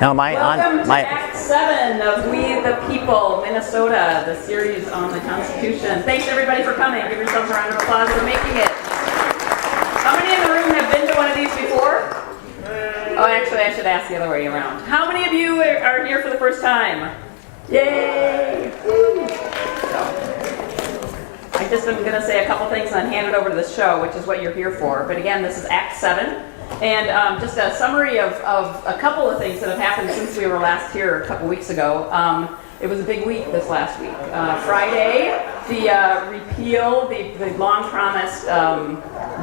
Now, am I Welcome on? to Act 7 of We the People, Minnesota, the series on the Constitution. Thanks everybody for coming. Give yourselves a round of applause for making it. How many in the room have been to one of these before? Oh, actually, I should ask the other way around. How many of you are here for the first time? Yay! I just am going to say a couple things and then hand it over to the show, which is what you're here for. But again, this is Act 7. And just a summary of a couple of things that have happened since we were last here a couple weeks ago. It was a big week this last week. Friday, the repeal, the long-promised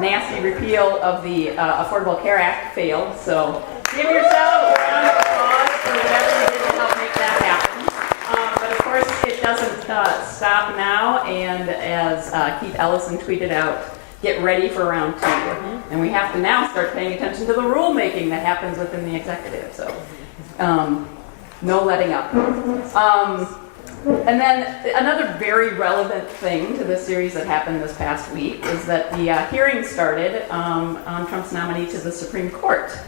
nasty repeal of the Affordable Care Act failed. So give yourself a round of applause for whatever you did to help make that happen. But of course, it doesn't stop now. And as Keith Ellison tweeted out, get ready for round 2. And we have to now start paying attention to the rulemaking that happens within the executive. So no letting up. And then another very relevant thing to this series that happened this past week is that the hearing started on Trump's nominee to the Supreme Court.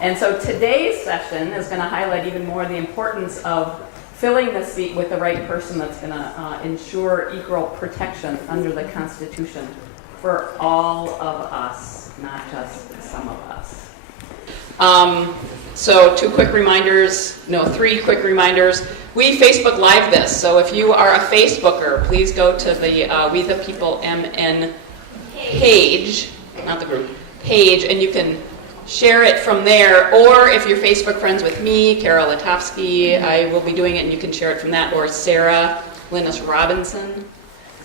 And so today's session is going to highlight even more the importance of filling the seat with the right person that's going to ensure equal protection under the Constitution for all of us, not just some of us. So 3 quick reminders. We Facebook Live this, so if you are a Facebooker, please go to the We the People MN page, not the group, page, and you can share it from there, or if you're Facebook friends with me, Carol Latofsky, I will be doing it, and you can share it from that, or Sarah Linus Robinson,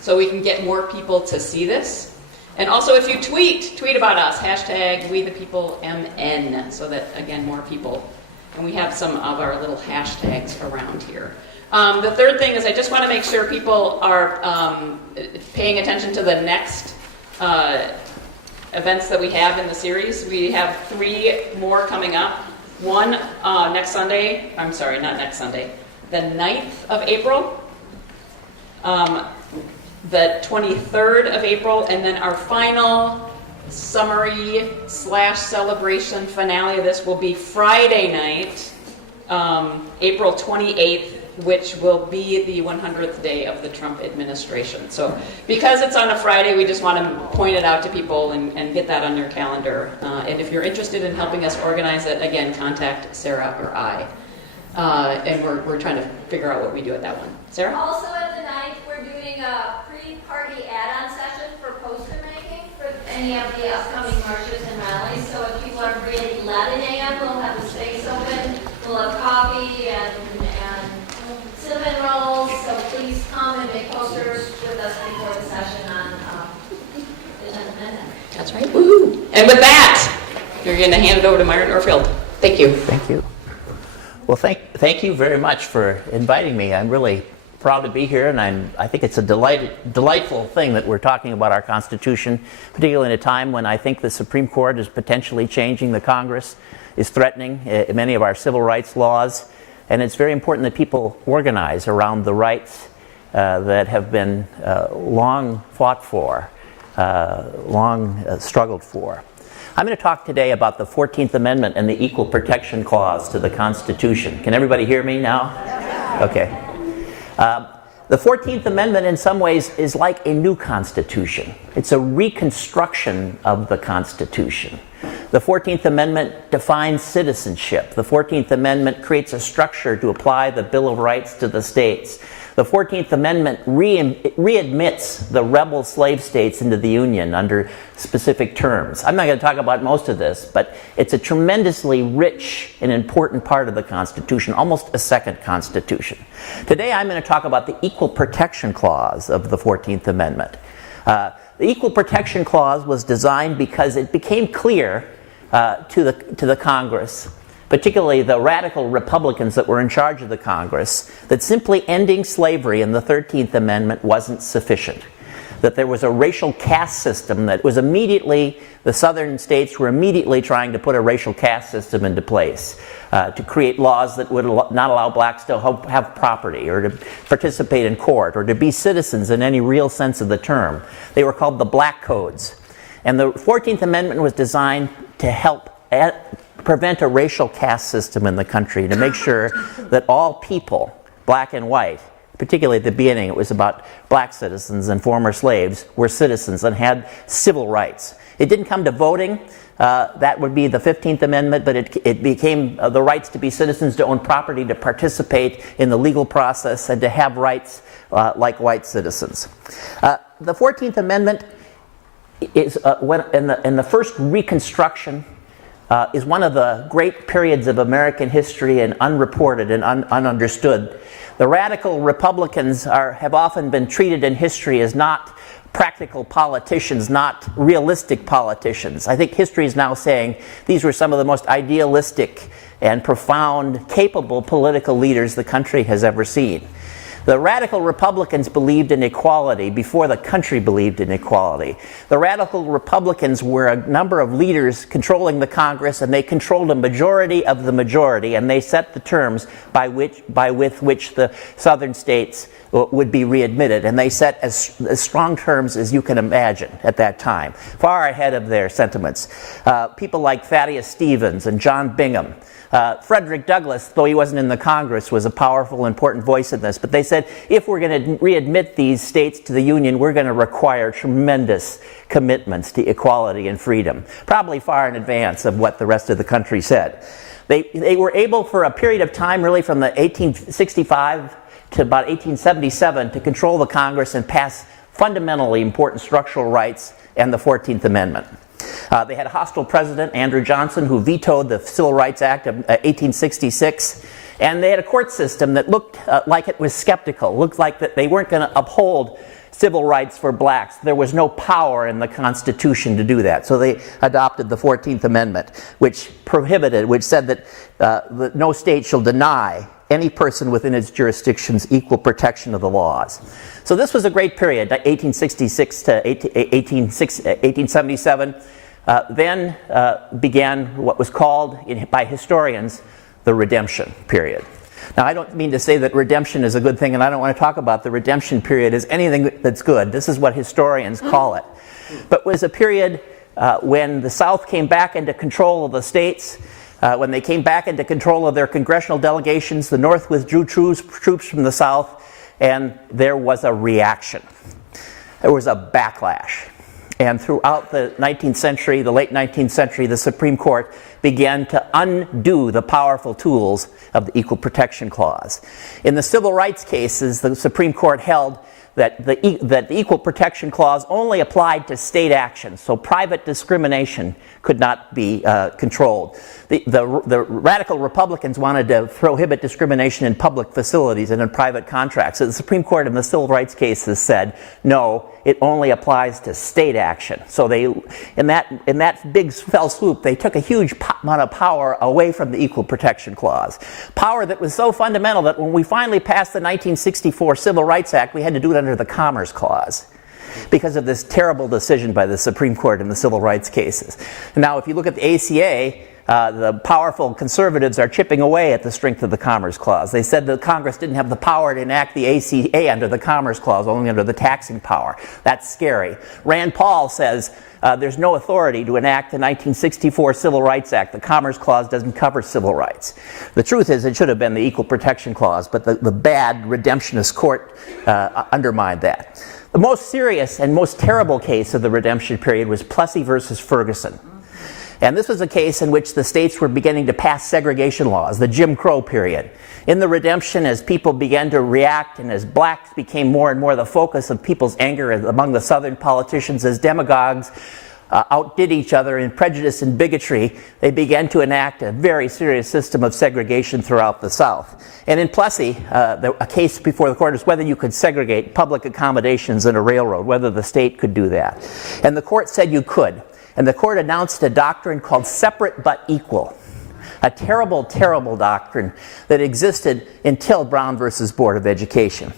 so we can get more people to see this. And also, if you tweet about us, hashtag WeThePeopleMN, so that, again, more people. And we have some of our little hashtags around here. The third thing is I just want to make sure people are paying attention to the next events that we have in the series. We have 3 more coming up. One next Sunday, I'm sorry, not next Sunday, the 9th of April. The 23rd of April, and then our final summary / celebration finale of this will be Friday night, April 28th, which will be the 100th day of the Trump administration. So because it's on a Friday, we just want to point it out to people and get that on your calendar. And if you're interested in helping us organize it, again, contact Sarah or I. And we're trying to figure out what we do at that one. Sarah? Also at the night, we're doing a pre-party add-on session for poster making for any of the upcoming marches and rallies. So if people are free at 11 a.m., we'll have the space open. We'll have coffee and cinnamon rolls. So please come and make posters with us before the session on the 10th Amendment. That's right. Woohoo! And with that, you're going to hand it over to Myron Orfield. Thank you. Thank you. Well, thank you very much for inviting me. I'm really proud to be here, and I think it's a delightful thing that we're talking about our Constitution, particularly in a time when I think the Supreme Court is potentially changing, the Congress is threatening many of our civil rights laws, and it's very important that people organize around the rights that have been long fought for, long struggled for. I'm going to talk today about the 14th Amendment and the Equal Protection Clause to the Constitution. Can everybody hear me now? Okay. The 14th Amendment in some ways is like a new Constitution. It's a reconstruction of the Constitution. The 14th Amendment defines citizenship. The 14th Amendment creates a structure to apply the Bill of Rights to the states. The 14th Amendment readmits the rebel slave states into the Union under specific terms. I'm not going to talk about most of this, but it's a tremendously rich and important part of the Constitution, almost a second Constitution. Today I'm going to talk about the Equal Protection Clause of the 14th Amendment. The Equal Protection Clause was designed because it became clear to the Congress, particularly the radical Republicans that were in charge of the Congress, that simply ending slavery in the 13th Amendment wasn't sufficient. That there was a racial caste system that was immediately, the southern states were immediately trying to put a racial caste system into place to create laws that would not allow blacks to have property or to participate in court or to be citizens in any real sense of the term. They were called the Black Codes. And the 14th Amendment was designed to help prevent a racial caste system in the country, to make sure that all people, black and white, particularly at the beginning, it was about black citizens and former slaves, were citizens and had civil rights. It didn't come to voting. That would be the 15th Amendment, but it became the rights to be citizens, to own property, to participate in the legal process, and to have rights like white citizens. The 14th Amendment is in the first Reconstruction is one of the great periods of American history and unreported and ununderstood. The radical Republicans have often been treated in history as not practical politicians, not realistic politicians. I think history is now saying these were some of the most idealistic and profound, capable political leaders the country has ever seen. The radical Republicans believed in equality before the country believed in equality. The radical Republicans were a number of leaders controlling the Congress, and they controlled a majority of the majority, and they set the terms with which the southern states would be readmitted, and they set as strong terms as you can imagine at that time, far ahead of their sentiments. People like Thaddeus Stevens and John Bingham. Frederick Douglass, though he wasn't in the Congress, was a powerful, important voice in this. But they said, if we're going to readmit these states to the Union, we're going to require tremendous commitments to equality and freedom, probably far in advance of what the rest of the country said. They were able, for a period of time, really from the 1865 to about 1877, to control the Congress and pass fundamentally important structural rights and the 14th Amendment. They had a hostile president, Andrew Johnson, who vetoed the Civil Rights Act of 1866. And they had a court system that looked like it was skeptical, looked like that they weren't going to uphold civil rights for blacks. There was no power in the Constitution to do that. So they adopted the 14th Amendment, which said that no state shall deny any person within its jurisdictions equal protection of the laws. So this was a great period, 1866 to 1877. Then began what was called by historians the Redemption period. Now, I don't mean to say that redemption is a good thing, and I don't want to talk about the Redemption period as anything that's good. This is what historians call it. But it was a period when the South came back into control of the states. When they came back into control of their congressional delegations, the North withdrew troops from the South, and there was a reaction. There was a backlash. And throughout the 19th century, the late 19th century, the Supreme Court began to undo the powerful tools of the Equal Protection Clause. In the civil rights cases, the Supreme Court held that the Equal Protection Clause only applied to state action, so private discrimination could not be controlled. The radical Republicans wanted to prohibit discrimination in public facilities and in private contracts. So the Supreme Court in the civil rights cases said, no, it only applies to state action. So they, in that big fell swoop, they took a huge amount of power away from the Equal Protection Clause. Power that was so fundamental that when we finally passed the 1964 Civil Rights Act, we had to do it under the Commerce Clause, because of this terrible decision by the Supreme Court in the civil rights cases. Now, if you look at the ACA, the powerful conservatives are chipping away at the strength of the Commerce Clause. They said that Congress didn't have the power to enact the ACA under the Commerce Clause, only under the taxing power. That's scary. Rand Paul says there's no authority to enact the 1964 Civil Rights Act. The Commerce Clause doesn't cover civil rights. The truth is it should have been the Equal Protection Clause, but the bad redemptionist court undermined that. The most serious and most terrible case of the redemption period was Plessy versus Ferguson. And this was a case in which the states were beginning to pass segregation laws, the Jim Crow period. In the redemption, as people began to react and as blacks became more and more the focus of people's anger among the Southern politicians, as demagogues outdid each other in prejudice and bigotry, they began to enact a very serious system of segregation throughout the South. And in Plessy, a case before the court was whether you could segregate public accommodations in a railroad, whether the state could do that. And the court said you could. And the court announced a doctrine called separate but equal. A terrible, terrible doctrine that existed until Brown versus Board of Education.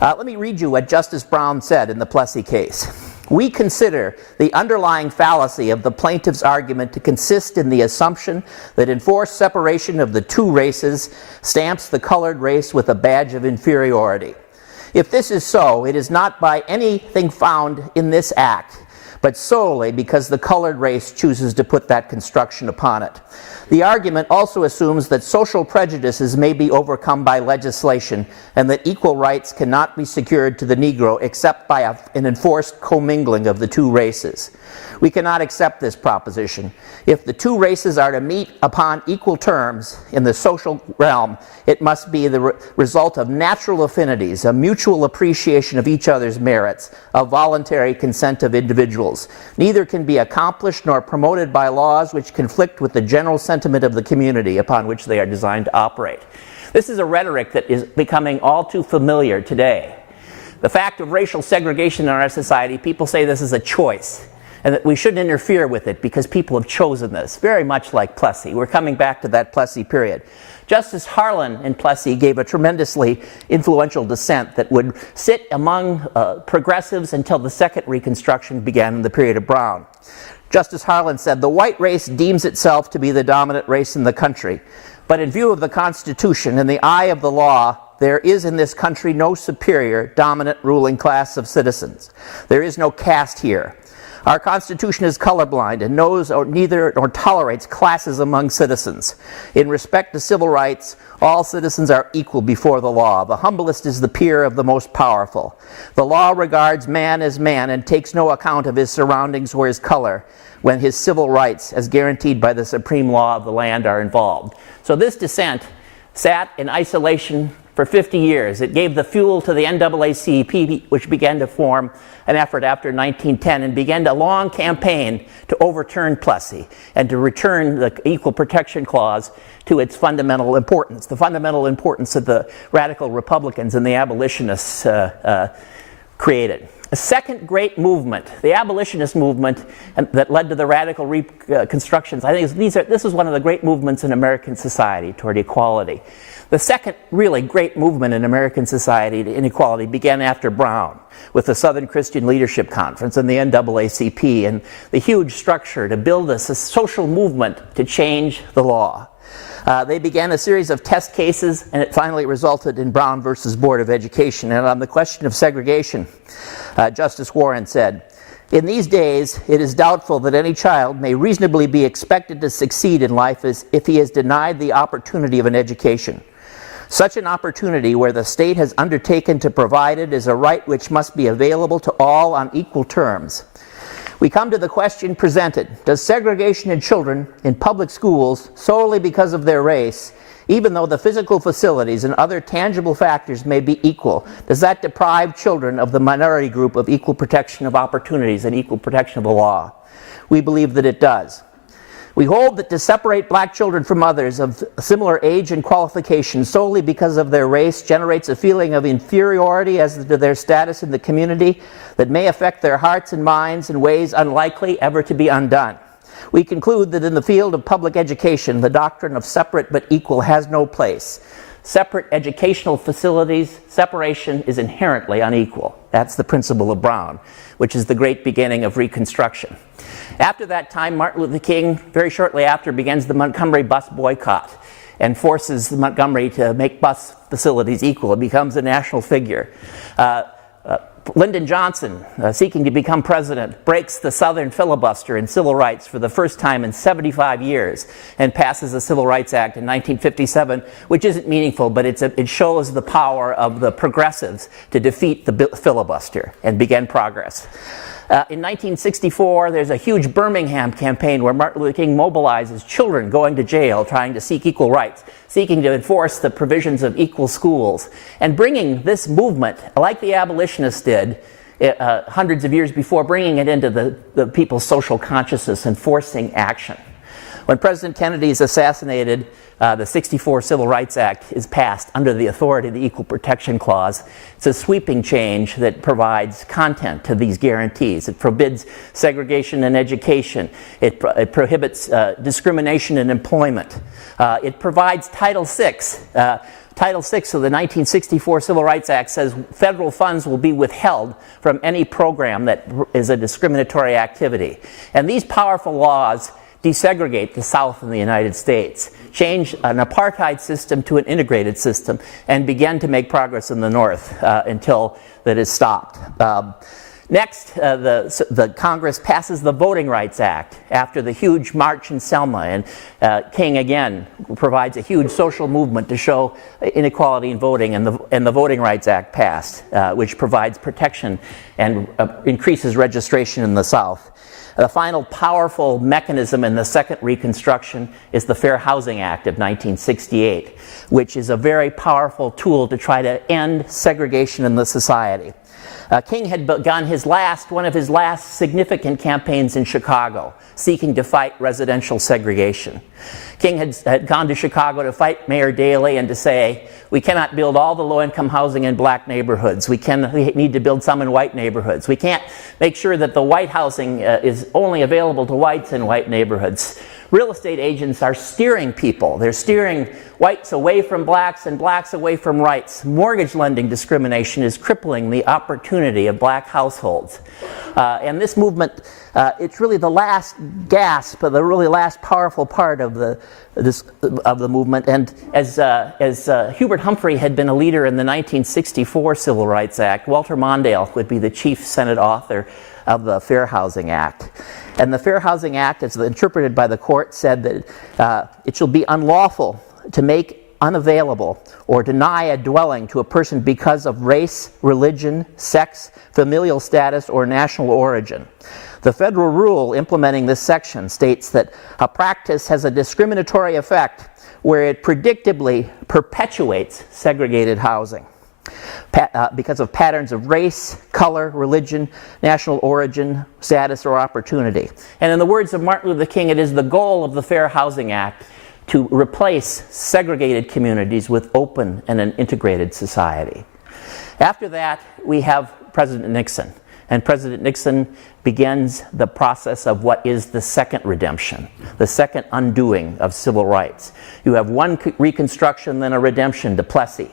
Let me read you what Justice Brown said in the Plessy case. We consider the underlying fallacy of the plaintiff's argument to consist in the assumption that enforced separation of the two races stamps the colored race with a badge of inferiority. If this is so, it is not by anything found in this act, but solely because the colored race chooses to put that construction upon it. The argument also assumes that social prejudices may be overcome by legislation and that equal rights cannot be secured to the Negro except by an enforced commingling of the two races. We cannot accept this proposition. If the two races are to meet upon equal terms in the social realm, it must be the result of natural affinities, a mutual appreciation of each other's merits, a voluntary consent of individuals. Neither can be accomplished nor promoted by laws which conflict with the general sentiment of the community upon which they are designed to operate. This is a rhetoric that is becoming all too familiar today. The fact of racial segregation in our society, people say this is a choice, and that we shouldn't interfere with it because people have chosen this, very much like Plessy. We're coming back to that Plessy period. Justice Harlan in Plessy gave a tremendously influential dissent that would sit among progressives until the second Reconstruction began in the period of Brown. Justice Harlan said, "The white race deems itself to be the dominant race in the country, but in view of the Constitution and the eye of the law, there is in this country no superior, dominant ruling class of citizens. There is no caste here. Our Constitution is colorblind and knows neither nor tolerates classes among citizens. In respect to civil rights, all citizens are equal before the law. The humblest is the peer of the most powerful. The law regards man as man and takes no account of his surroundings or his color when his civil rights, as guaranteed by the supreme law of the land, are involved." So this dissent sat in isolation for 50 years. It gave the fuel to the NAACP, which began to form an effort after 1910 and began a long campaign to overturn Plessy and to return the Equal Protection Clause to its fundamental importance, the fundamental importance that the radical Republicans and the abolitionists created. A second great movement, the abolitionist movement, that led to the radical reconstructions, I think this is one of the great movements in American society toward equality. The second really great movement in American society to inequality began after Brown, with the Southern Christian Leadership Conference and the NAACP and the huge structure to build a social movement to change the law. They began a series of test cases, and it finally resulted in Brown versus Board of Education. And on the question of segregation, Justice Warren said, "In these days, it is doubtful that any child may reasonably be expected to succeed in life if he is denied the opportunity of an education. Such an opportunity, where the state has undertaken to provide it, is a right which must be available to all on equal terms. We come to the question presented: does segregation in children in public schools solely because of their race, even though the physical facilities and other tangible factors may be equal, does that deprive children of the minority group of equal protection of opportunities and equal protection of the law? We believe that it does. We hold that to separate black children from others of similar age and qualifications solely because of their race generates a feeling of inferiority as to their status in the community that may affect their hearts and minds in ways unlikely ever to be undone. We conclude that in the field of public education, the doctrine of separate but equal has no place. Separate educational facilities, separation is inherently unequal. That's the principle of Brown, which is the great beginning of Reconstruction. After that time, Martin Luther King, very shortly after, begins the Montgomery bus boycott and forces Montgomery to make bus facilities equal. It becomes a national figure. Lyndon Johnson, seeking to become president, breaks the Southern filibuster in civil rights for the first time in 75 years and passes the Civil Rights Act in 1957, which isn't meaningful, but it shows the power of the progressives to defeat the filibuster and begin progress. In 1964, there's a huge Birmingham campaign where Martin Luther King mobilizes children going to jail trying to seek equal rights, seeking to enforce the provisions of equal schools, and bringing this movement, like the abolitionists did hundreds of years before, bringing it into the people's social consciousness and forcing action. When President Kennedy is assassinated, the 64 Civil Rights Act is passed under the authority of the Equal Protection Clause. It's a sweeping change that provides content to these guarantees. It forbids segregation in education. It prohibits discrimination in employment. It provides Title VI. Title VI of the 1964 Civil Rights Act says federal funds will be withheld from any program that is a discriminatory activity. And these powerful laws desegregate the South in the United States, change an apartheid system to an integrated system, and begin to make progress in the North until that is stopped. Next, the Congress passes the Voting Rights Act after the huge march in Selma, and King again provides a huge social movement to show inequality in voting, and the Voting Rights Act passed, which provides protection and increases registration in the South. The final powerful mechanism in the second Reconstruction is the Fair Housing Act of 1968, which is a very powerful tool to try to end segregation in the society. King had begun one of his last significant campaigns in Chicago, seeking to fight residential segregation. King had gone to Chicago to fight Mayor Daley and to say, we cannot build all the low-income housing in black neighborhoods. We need to build some in white neighborhoods. We can't make sure that the white housing is only available to whites in white neighborhoods. Real estate agents are steering people. They're steering whites away from blacks and blacks away from whites. Mortgage lending discrimination is crippling the opportunity of black households. And this movement, it's really the last gasp, the really last powerful part of the movement. And as Hubert Humphrey had been a leader in the 1964 Civil Rights Act, Walter Mondale would be the chief Senate author of the Fair Housing Act. And the Fair Housing Act, as interpreted by the court, said that it shall be unlawful to make unavailable or deny a dwelling to a person because of race, religion, sex, familial status, or national origin. The federal rule implementing this section states that a practice has a discriminatory effect where it predictably perpetuates segregated housing because of patterns of race, color, religion, national origin, status, or opportunity. And in the words of Martin Luther King, it is the goal of the Fair Housing Act to replace segregated communities with open and an integrated society. After that, we have President Nixon. And President Nixon begins the process of what is the second redemption, the second undoing of civil rights. You have one Reconstruction, then a redemption to Plessy.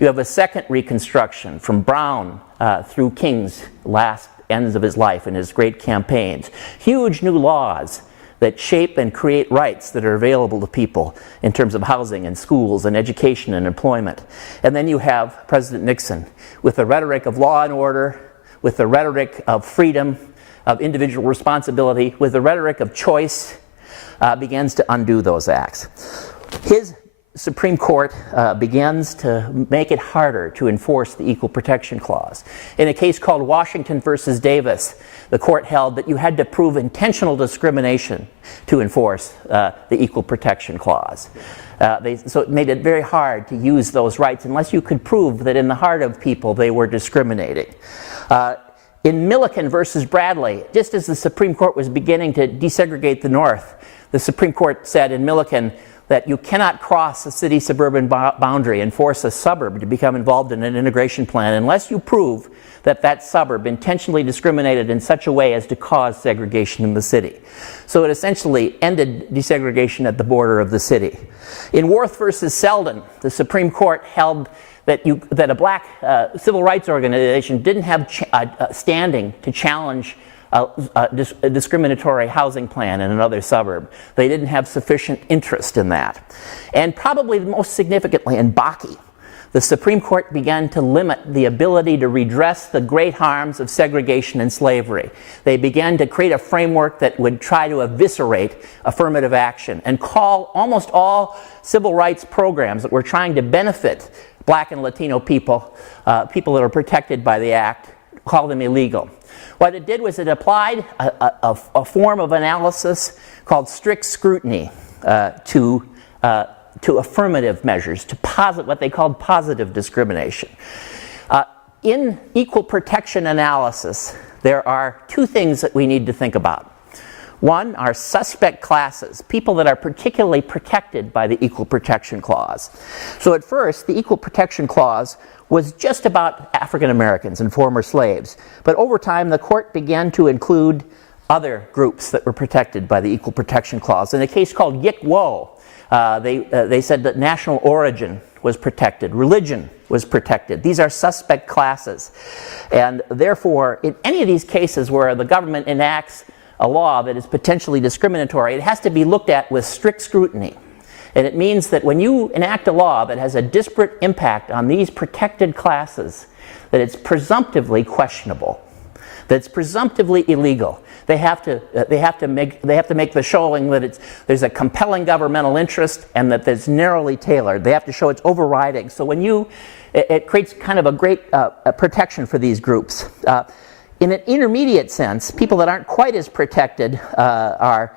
You have a second Reconstruction from Brown through King's last ends of his life and his great campaigns. Huge new laws that shape and create rights that are available to people in terms of housing and schools and education and employment. And then you have President Nixon with the rhetoric of law and order, with the rhetoric of freedom, of individual responsibility, with the rhetoric of choice, begins to undo those acts. His Supreme Court begins to make it harder to enforce the Equal Protection Clause. In a case called Washington versus Davis, the court held that you had to prove intentional discrimination to enforce the Equal Protection Clause. So it made it very hard to use those rights unless you could prove that in the heart of people they were discriminating. In Milliken versus Bradley, just as the Supreme Court was beginning to desegregate the North, the Supreme Court said in Milliken that you cannot cross a city-suburban boundary and force a suburb to become involved in an integration plan unless you prove that that suburb intentionally discriminated in such a way as to cause segregation in the city. So it essentially ended desegregation at the border of the city. In Worth versus Selden, the Supreme Court held that a black civil rights organization didn't have standing to challenge a discriminatory housing plan in another suburb. They didn't have sufficient interest in that. And probably most significantly in Bakke, the Supreme Court began to limit the ability to redress the great harms of segregation and slavery. They began to create a framework that would try to eviscerate affirmative action and call almost all civil rights programs that were trying to benefit black and Latino people, people that are protected by the Act, call them illegal. What it did was it applied a form of analysis called strict scrutiny to affirmative measures, to what they called positive discrimination. In equal protection analysis, there are two things that we need to think about. One are suspect classes, people that are particularly protected by the Equal Protection Clause. So at first, the Equal Protection Clause was just about African Americans and former slaves. But over time, the court began to include other groups that were protected by the Equal Protection Clause. In a case called Yick Wo, they said that national origin was protected, religion was protected. These are suspect classes. And therefore, in any of these cases where the government enacts a law that is potentially discriminatory, it has to be looked at with strict scrutiny. And it means that when you enact a law that has a disparate impact on these protected classes, that it's presumptively questionable. that's presumptively illegal. They have to make the showing that there's a compelling governmental interest and that it's narrowly tailored. They have to show it's overriding. So it creates kind of a great protection for these groups. In an intermediate sense, people that aren't quite as protected are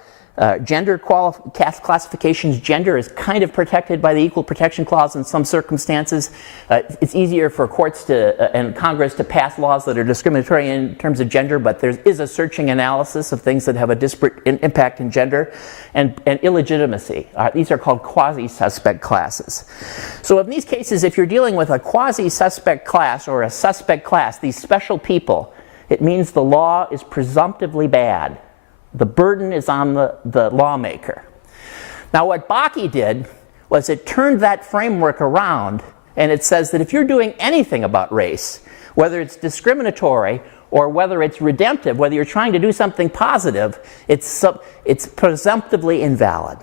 gender classifications. Gender is kind of protected by the Equal Protection Clause in some circumstances. It's easier for courts and Congress to pass laws that are discriminatory in terms of gender, but there is a searching analysis of things that have a disparate impact in gender. And illegitimacy. These are called quasi-suspect classes. So in these cases, if you're dealing with a quasi-suspect class or a suspect class, these special people, it means the law is presumptively bad. The burden is on the lawmaker. Now what Bakke did was it turned that framework around, and it says that if you're doing anything about race, whether it's discriminatory or whether it's redemptive, whether you're trying to do something positive, it's presumptively invalid.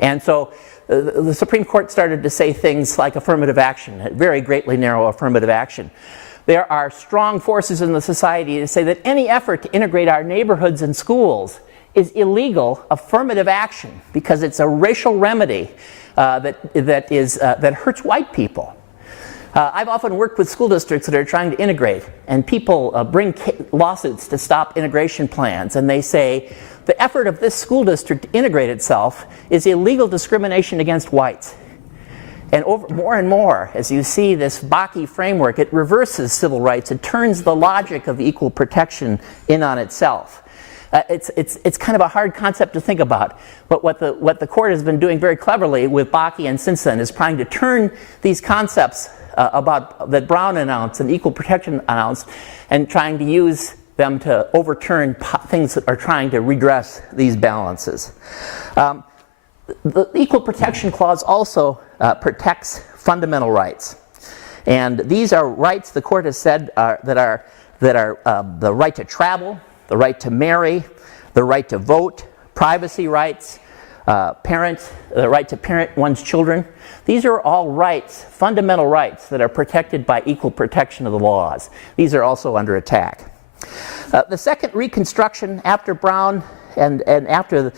And so the Supreme Court started to say things like affirmative action, very greatly narrow affirmative action. There are strong forces in the society to say that any effort to integrate our neighborhoods and schools is illegal affirmative action because it's a racial remedy that hurts white people. I've often worked with school districts that are trying to integrate, and people bring lawsuits to stop integration plans, and they say the effort of this school district to integrate itself is illegal discrimination against whites. And more and more, as you see this Bakke framework, it reverses civil rights. It turns the logic of equal protection in on itself. It's kind of a hard concept to think about, but what the court has been doing very cleverly with Bakke and since then is trying to turn these concepts that Brown announced and equal protection announced, and trying to use them to overturn things that are trying to redress these balances. The Equal Protection Clause also protects fundamental rights, and these are rights the court has said that are the right to travel, the right to marry, the right to vote, privacy rights, the right to parent one's children. These are all rights, fundamental rights, that are protected by equal protection of the laws. These are also under attack. The second Reconstruction after Brown and after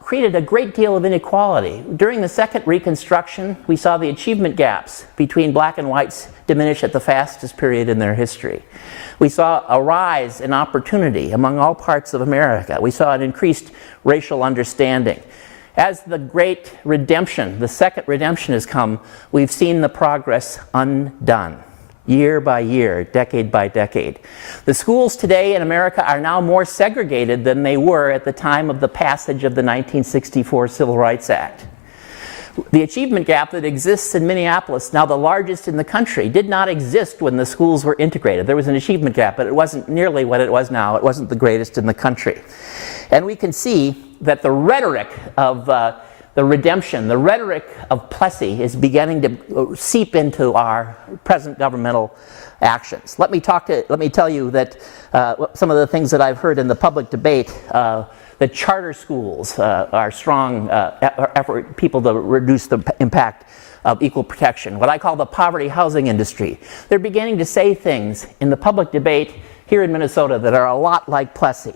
created a great deal of inequality. During the second Reconstruction, we saw the achievement gaps between black and whites diminish at the fastest period in their history. We saw a rise in opportunity among all parts of America. We saw an increased racial understanding. As the great redemption, the second redemption has come, we've seen the progress undone. Year by year, decade by decade. The schools today in America are now more segregated than they were at the time of the passage of the 1964 Civil Rights Act. The achievement gap that exists in Minneapolis, now the largest in the country, did not exist when the schools were integrated. There was an achievement gap, but it wasn't nearly what it was now. It wasn't the greatest in the country. And we can see that the rhetoric of the redemption, the rhetoric of Plessy is beginning to seep into our present governmental actions. Let me tell you that some of the things that I've heard in the public debate, that charter schools are strong effort people to reduce the impact of equal protection, what I call the poverty housing industry. They're beginning to say things in the public debate here in Minnesota that are a lot like Plessy.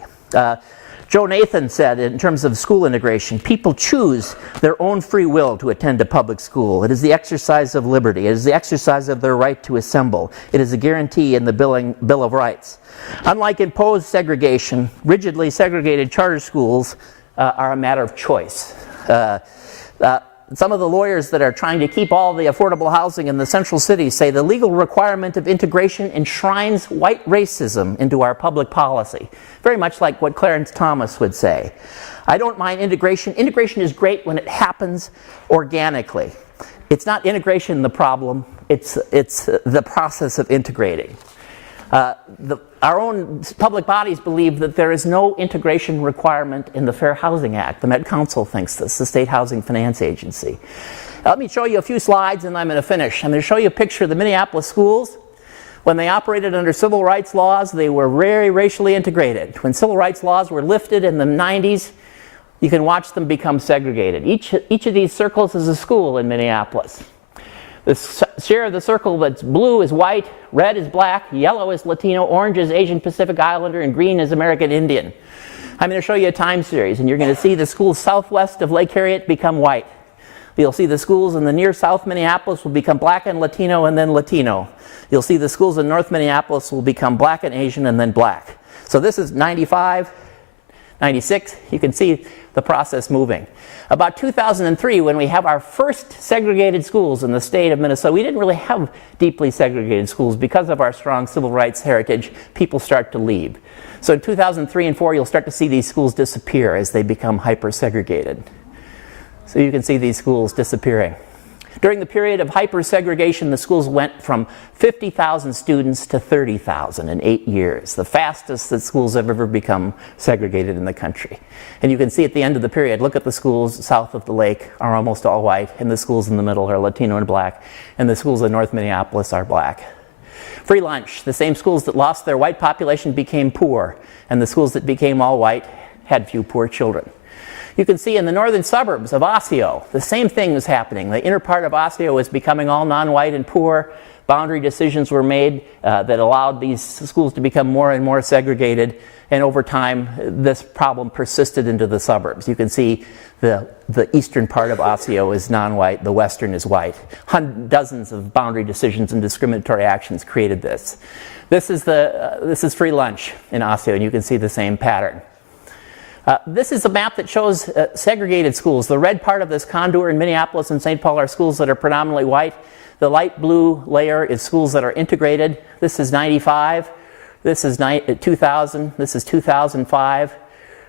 Joe Nathan said, in terms of school integration, people choose their own free will to attend a public school. It is the exercise of liberty. It is the exercise of their right to assemble. It is a guarantee in the Bill of Rights. Unlike imposed segregation, rigidly segregated charter schools are a matter of choice. Some of the lawyers that are trying to keep all the affordable housing in the central city say the legal requirement of integration enshrines white racism into our public policy. Very much like what Clarence Thomas would say. I don't mind integration. Integration is great when it happens organically. It's not integration the problem, it's the process of integrating. Our own public bodies believe that there is no integration requirement in the Fair Housing Act. The Met Council thinks this, the State Housing Finance Agency. Let me show you a few slides and I'm going to finish. I'm going to show you a picture of the Minneapolis schools. When they operated under civil rights laws, they were very racially integrated. When civil rights laws were lifted in the 90s, you can watch them become segregated. Each of these circles is a school in Minneapolis. The share of the circle that's blue is white, red is black, yellow is Latino, orange is Asian Pacific Islander, and green is American Indian. I'm going to show you a time series, and you're going to see the schools southwest of Lake Harriet become white. You'll see the schools in the near South Minneapolis will become black and Latino and then Latino. You'll see the schools in North Minneapolis will become black and Asian and then black. So this is 95, 96. You can see the process moving. About 2003, when we have our first segregated schools in the state of Minnesota, we didn't really have deeply segregated schools because of our strong civil rights heritage. People start to leave. So in 2003 and 4, you'll start to see these schools disappear as they become hyper-segregated. So you can see these schools disappearing. During the period of hyper-segregation, the schools went from 50,000 students to 30,000 in 8 years, the fastest that schools have ever become segregated in the country. And you can see at the end of the period, look at the schools south of the lake are almost all white, and the schools in the middle are Latino and black, and the schools in North Minneapolis are black. Free lunch. The same schools that lost their white population became poor, and the schools that became all white had few poor children. You can see in the northern suburbs of Osseo, the same thing was happening. The inner part of Osseo was becoming all non-white and poor. Boundary decisions were made that allowed these schools to become more and more segregated, and over time this problem persisted into the suburbs. You can see the eastern part of Osseo is non-white, the western is white. Dozens of boundary decisions and discriminatory actions created this. This is free lunch in Osseo, and you can see the same pattern. This is a map that shows segregated schools. The red part of this contour in Minneapolis and St. Paul are schools that are predominantly white. The light blue layer is schools that are integrated. This is 95. This is 2000. This is 2005.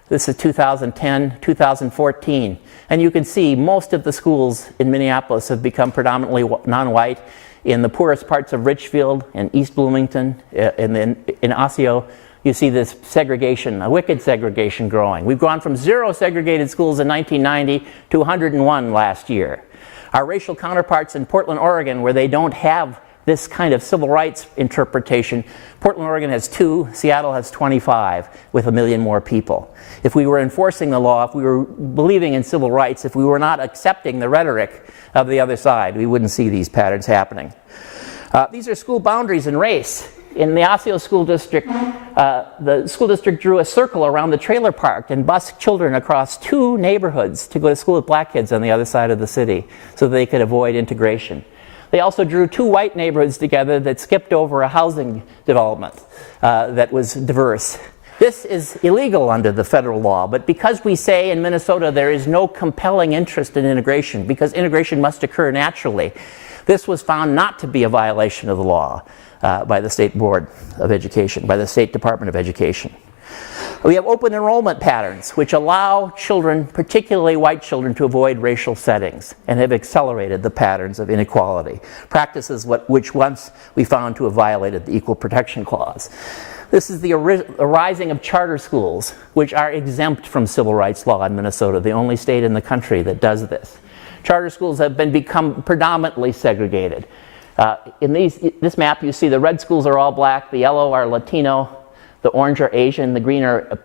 This is 2010, 2014. And you can see most of the schools in Minneapolis have become predominantly non-white. In the poorest parts of Richfield and East Bloomington, in Osseo, you see this segregation, a wicked segregation growing. We've gone from 0 segregated schools in 1990 to 101 last year. Our racial counterparts in Portland, Oregon, where they don't have this kind of civil rights interpretation, Portland, Oregon has 2, Seattle has 25, with 1 million more people. If we were enforcing the law, if we were believing in civil rights, if we were not accepting the rhetoric of the other side, we wouldn't see these patterns happening. These are school boundaries and race. In the Osseo School District, the school district drew a circle around the trailer park and bused children across 2 neighborhoods to go to school with black kids on the other side of the city so they could avoid integration. They also drew 2 white neighborhoods together that skipped over a housing development that was diverse. This is illegal under the federal law, but because we say in Minnesota there is no compelling interest in integration, because integration must occur naturally, this was found not to be a violation of the law. By the State Board of Education, by the State Department of Education. We have open enrollment patterns which allow children, particularly white children, to avoid racial settings and have accelerated the patterns of inequality. Practices which once we found to have violated the Equal Protection Clause. This is the arising of charter schools, which are exempt from civil rights law in Minnesota, the only state in the country that does this. Charter schools have become predominantly segregated. In this map, you see the red schools are all black, the yellow are Latino, the orange are Asian, the green are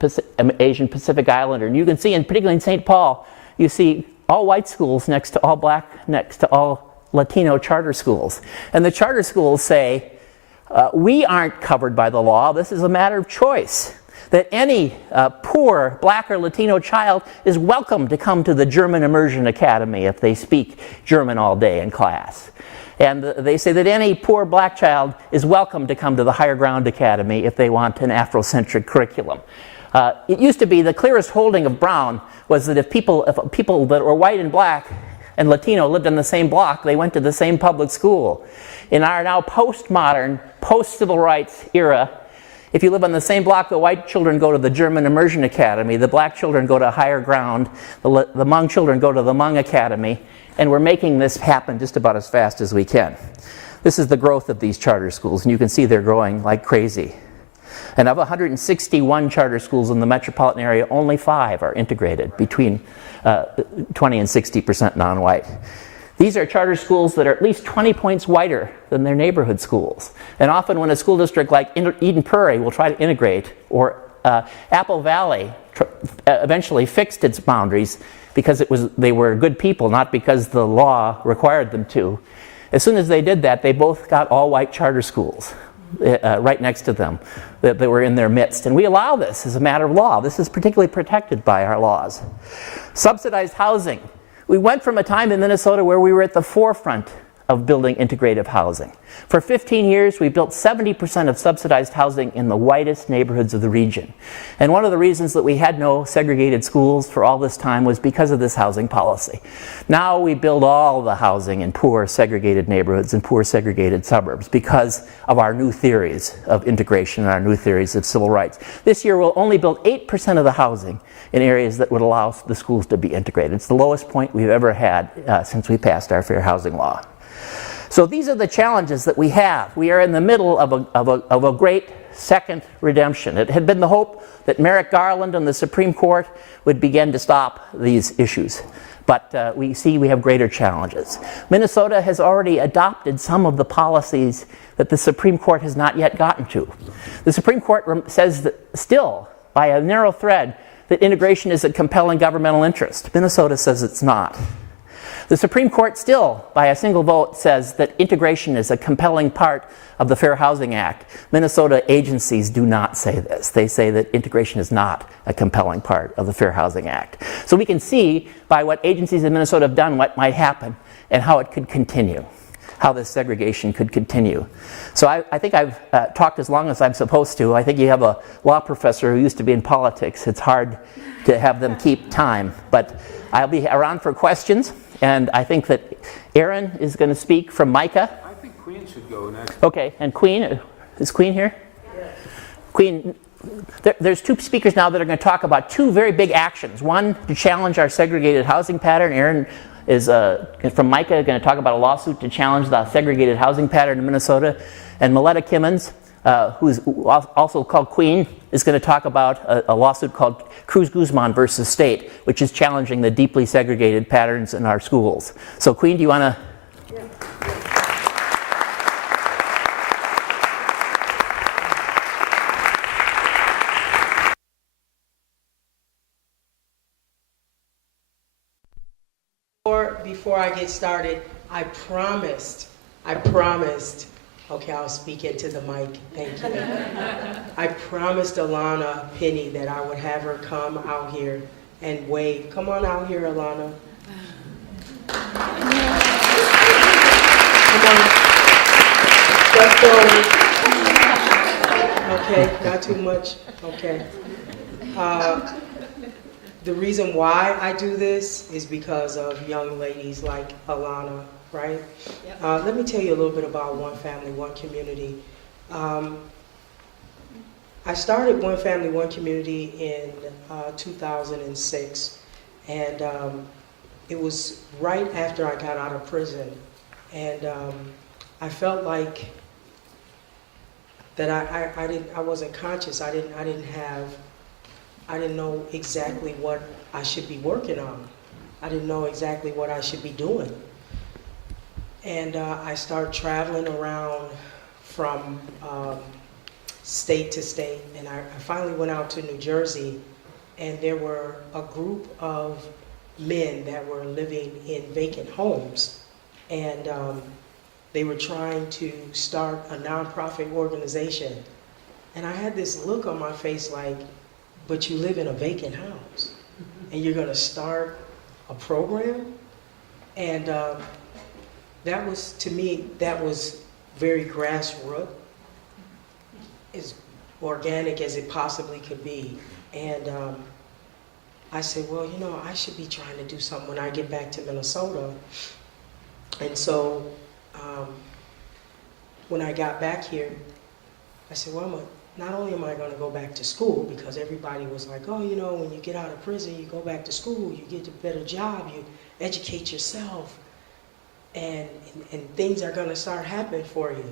Asian Pacific Islander. And you can see, particularly in St. Paul, you see all white schools next to all black, next to all Latino charter schools. And the charter schools say, we aren't covered by the law, this is a matter of choice. That any poor black or Latino child is welcome to come to the German Immersion Academy if they speak German all day in class. And they say that any poor black child is welcome to come to the Higher Ground Academy if they want an Afrocentric curriculum. It used to be the clearest holding of Brown was that if people that were white and black and Latino lived in the same block, they went to the same public school. In our now postmodern, post-civil rights era, if you live on the same block, the white children go to the German Immersion Academy, the black children go to Higher Ground, the Hmong children go to the Hmong Academy, and we're making this happen just about as fast as we can. This is the growth of these charter schools, and you can see they're growing like crazy. And of 161 charter schools in the metropolitan area, only 5 are integrated, between 20 and 60% non-white. These are charter schools that are at least 20 points whiter than their neighborhood schools. And often when a school district like Eden Prairie will try to integrate, or Apple Valley eventually fixed its boundaries because they were good people, not because the law required them to. As soon as they did that, they both got all-white charter schools right next to them that were in their midst. And we allow this as a matter of law. This is particularly protected by our laws. Subsidized housing. We went from a time in Minnesota where we were at the forefront of building integrative housing. For 15 years, we built 70% of subsidized housing in the whitest neighborhoods of the region. And one of the reasons that we had no segregated schools for all this time was because of this housing policy. Now we build all the housing in poor segregated neighborhoods and poor segregated suburbs because of our new theories of integration and our new theories of civil rights. This year we'll only build 8% of the housing in areas that would allow the schools to be integrated. It's the lowest point we've ever had since we passed our fair housing law. So these are the challenges that we have. We are in the middle of a great second redemption. It had been the hope that Merrick Garland and the Supreme Court would begin to stop these issues. But we see we have greater challenges. Minnesota has already adopted some of the policies that the Supreme Court has not yet gotten to. The Supreme Court says that still, by a narrow thread, that integration is a compelling governmental interest. Minnesota says it's not. The Supreme Court still, by a single vote, says that integration is a compelling part of the Fair Housing Act. Minnesota agencies do not say this. They say that integration is not a compelling part of the Fair Housing Act. So we can see by what agencies in Minnesota have done what might happen and how it could continue, how this segregation could continue. So I think I've talked as long as I'm supposed to. I think you have a law professor who used to be in politics. It's hard to have them keep time, but I'll be around for questions. And I think that Aaron is going to speak from Micah. I think Queen should go next. Okay, and Queen, is Queen here? Yes. Queen, there's two speakers now that are going to talk about two very big actions. One, to challenge our segregated housing pattern. Aaron is from Micah going to talk about a lawsuit to challenge the segregated housing pattern in Minnesota. And Meletta Kimmons, who's also called Queen, is going to talk about a lawsuit called Cruz Guzman versus State, which is challenging the deeply segregated patterns in our schools. So Queen, do you want to? Yeah. Before I get started, I promised, okay, I'll speak into the mic, thank you. I promised Alana Penny that I would have her come out here and wave. Come on out here, Alana. Come on. Step forward. Okay, not too much, okay. The reason why I do this is because of young ladies like Alana, right? Yep. Let me tell you a little bit about One Family, One Community. I started One Family, One Community in 2006, and it was right after I got out of prison, and I felt like that I wasn't conscious. I didn't know exactly what I should be working on. I didn't know exactly what I should be doing. And I started traveling around from state to state, and I finally went out to New Jersey, and there were a group of men that were living in vacant homes, and they were trying to start a nonprofit organization. And I had this look on my face like, but you live in a vacant house, and you're gonna start a program? And that was, to me, that was very grassroots, as organic as it possibly could be. And I said, well, you know, I should be trying to do something when I get back to Minnesota. And so when I got back here, I said, well, not only am I going to go back to school, because everybody was like, oh, you know, when you get out of prison, you go back to school, you get a better job, you educate yourself, and things are going to start happening for you.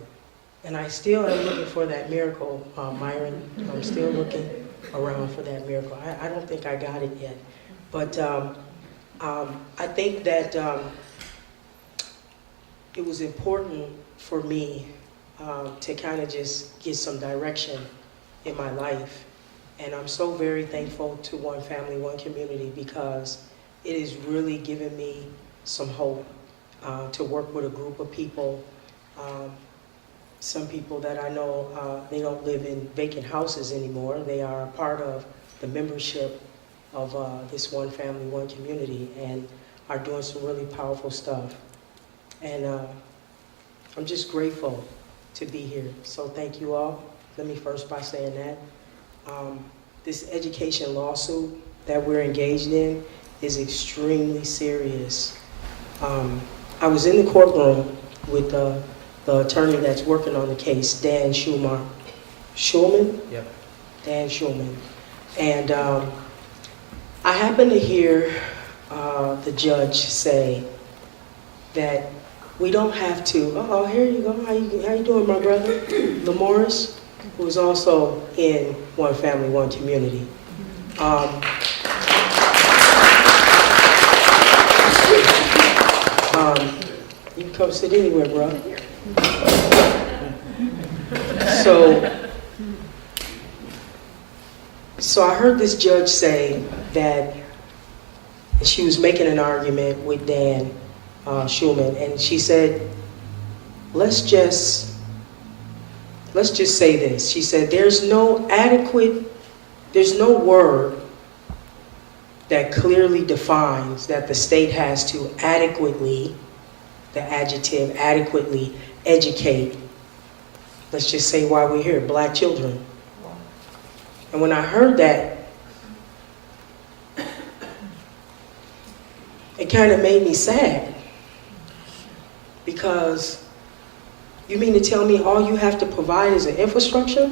And I still am looking for that miracle, Myron. I'm still looking around for that miracle. I don't think I got it yet. But I think that it was important for me to kind of just get some direction in my life. And I'm so very thankful to One Family, One Community, because it has really given me some hope. to work with a group of people. Some people that I know, they don't live in vacant houses anymore. They are a part of the membership of this One Family, One Community, and are doing some really powerful stuff. And I'm just grateful to be here. So thank you all. Let me first by saying that. This education lawsuit that we're engaged in is extremely serious. I was in the courtroom with the attorney that's working on the case, Dan Schulman. Schulman? Yep. Dan Schulman. And I happened to hear the judge say that we don't have to, oh, here you go, how you doing, my brother? Lamorris, who is also in One Family, One Community. You can come sit anywhere, bro. So I heard this judge say that she was making an argument with Dan Schulman, and she said, let's just say this. She said, there's no word that clearly defines that the state has to adequately, the adjective, adequately educate, let's just say why we're here, Black children. And when I heard that, it kind of made me sad. Because you mean to tell me all you have to provide is an infrastructure?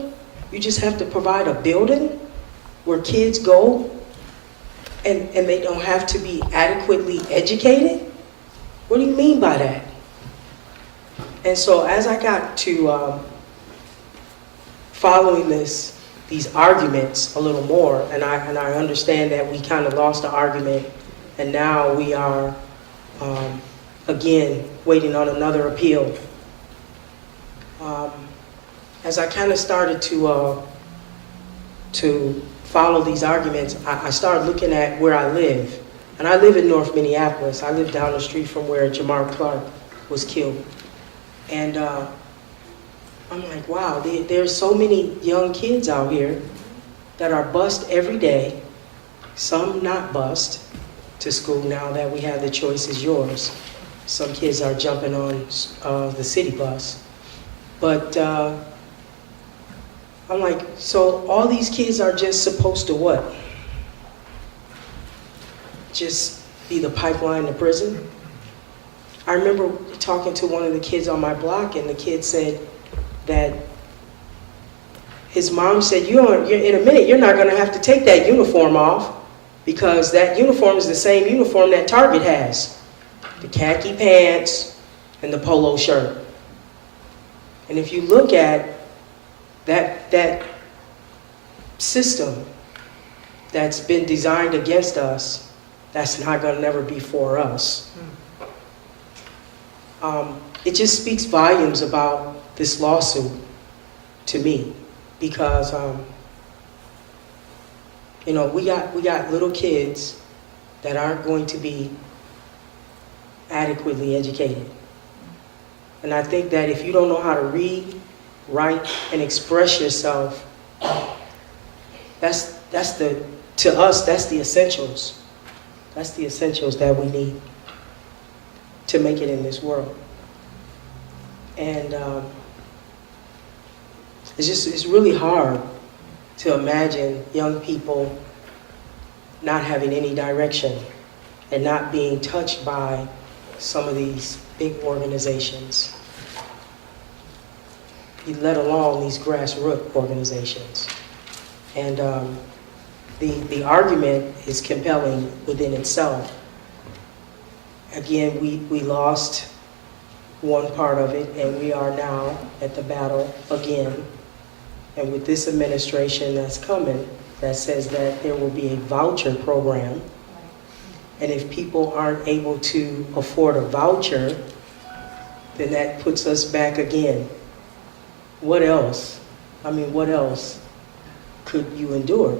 You just have to provide a building where kids go and they don't have to be adequately educated? What do you mean by that? And so as I got to following these arguments a little more, and I understand that we kind of lost the argument, and now we are again waiting on another appeal. As I kind of started to follow these arguments, I started looking at where I live. And I live in North Minneapolis. I live down the street from where Jamar Clark was killed. And I'm like, wow, there's so many young kids out here that are bused every day, some not bused to school now that we have the choice is yours. Some kids are jumping on the city bus. But I'm like, so all these kids are just supposed to what? Just be the pipeline to prison? I remember talking to one of the kids on my block, and the kid said that his mom said, in a minute, you're not gonna have to take that uniform off, because that uniform is the same uniform that Target has. The khaki pants and the polo shirt. And if you look at that system that's been designed against us, that's not going to never be for us. It just speaks volumes about this lawsuit to me, because we got little kids that aren't going to be adequately educated. And I think that if you don't know how to read, write, and express yourself, to us, that's the essentials. That's the essentials that we need to make it in this world. And it's really hard to imagine young people not having any direction and not being touched by some of these big organizations, let alone these grassroots organizations. And the argument is compelling within itself. Again, we lost one part of it, and we are now at the battle again. And with this administration that's coming, that says that there will be a voucher program. And if people aren't able to afford a voucher, then that puts us back again. What else? I mean, what else could you endure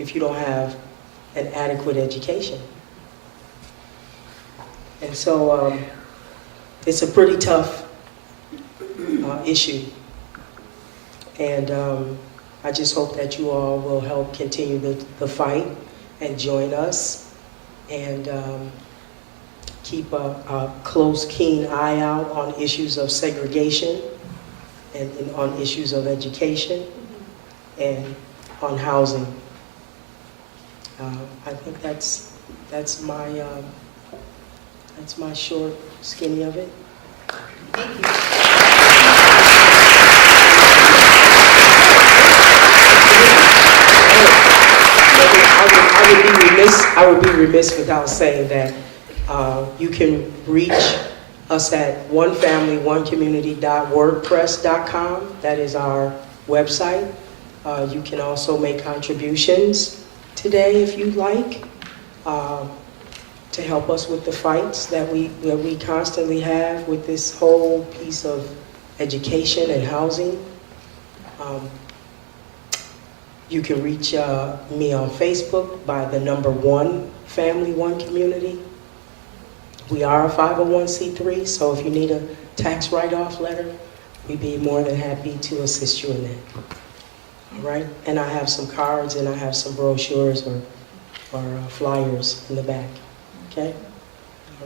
if you don't have an adequate education? And so it's a pretty tough issue. And I just hope that you all will help continue the fight and join us and keep a close, keen eye out on issues of segregation and on issues of education and on housing. I think that's my short, skinny of it. I would be remiss without saying that you can reach us at onefamilyoncommunity.wordpress.com. That is our website. You can also make contributions today if you'd like to help us with the fights that we constantly have with this whole piece of education and housing. You can reach me on Facebook by the number 1 Family One Community. We are a 501c3, so if you need a tax write-off letter, we'd be more than happy to assist you in that. All right? And I have some cards and I have some brochures or flyers in the back. Okay?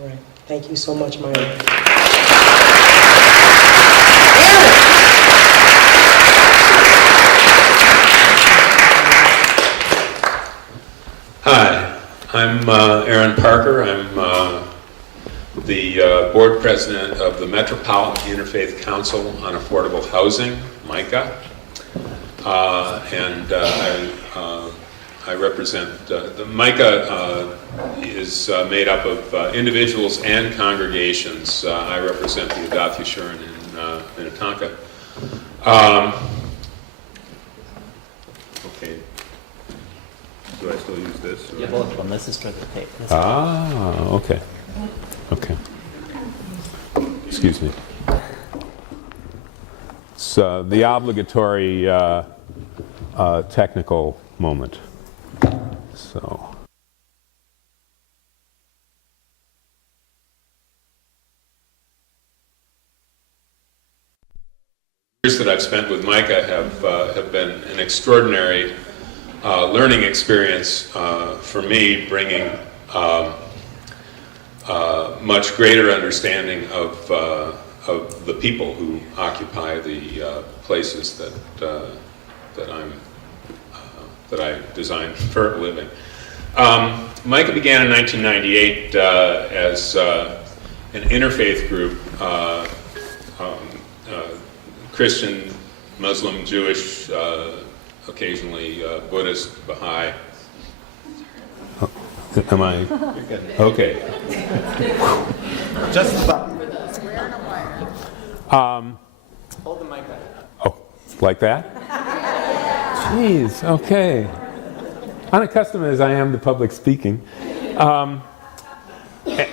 All right. Thank you so much, Myra. Hi, I'm Aaron Parker. I'm the board president of the Metropolitan Interfaith Council on Affordable Housing, MICA. And I represent, the MICA is made up of individuals and congregations. I represent the Adath Yeshurun in Minnetonka. Okay. Do I still use this? Or? Yeah, both of them. This is for the tape. Okay. Okay. Excuse me. It's the obligatory technical moment. So. Years that I've spent with MICA have been an extraordinary learning experience for me, bringing much greater understanding of the people who occupy the places that I designed for a living. MICA began in 1998 as an interfaith group, Christian, Muslim, Jewish, occasionally Buddhist, Baha'i. Am I? You're good. Okay. Just about. Hold the mic up. Oh, like that? Jeez, okay. Unaccustomed as I am to public speaking.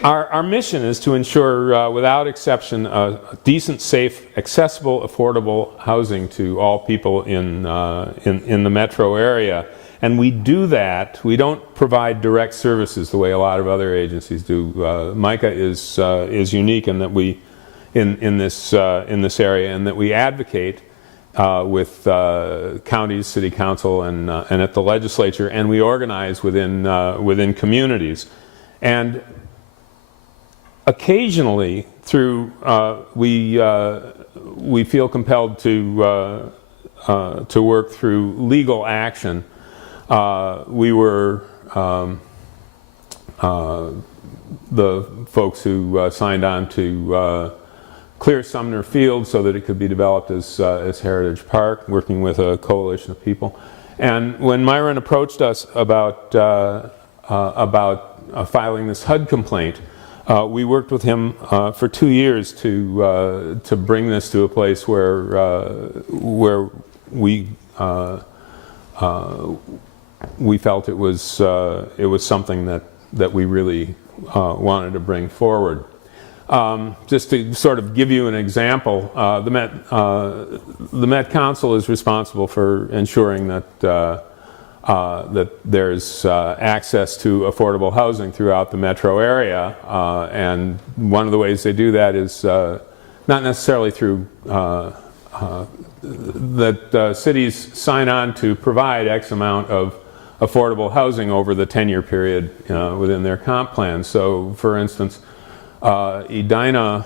Our mission is to ensure, without exception, decent, safe, accessible, affordable housing to all people in the metro area. And we do that. We don't provide direct services the way a lot of other agencies do. MICA is unique in that we, in this area, and that we advocate with counties, city council, and at the legislature, and we organize within communities. And occasionally, through we feel compelled to work through legal action. We were the folks who signed on to clear Sumner Field so that it could be developed as Heritage Park, working with a coalition of people. And when Myron approached us about filing this HUD complaint, we worked with him for 2 years to bring this to a place where we felt it was something that we really wanted to bring forward. Just to sort of give you an example, the Met Council is responsible for ensuring that that there's access to affordable housing throughout the metro area, and one of the ways they do that is not necessarily through that cities sign on to provide X amount of affordable housing over the 10-year period within their comp plan. So, for instance, Edina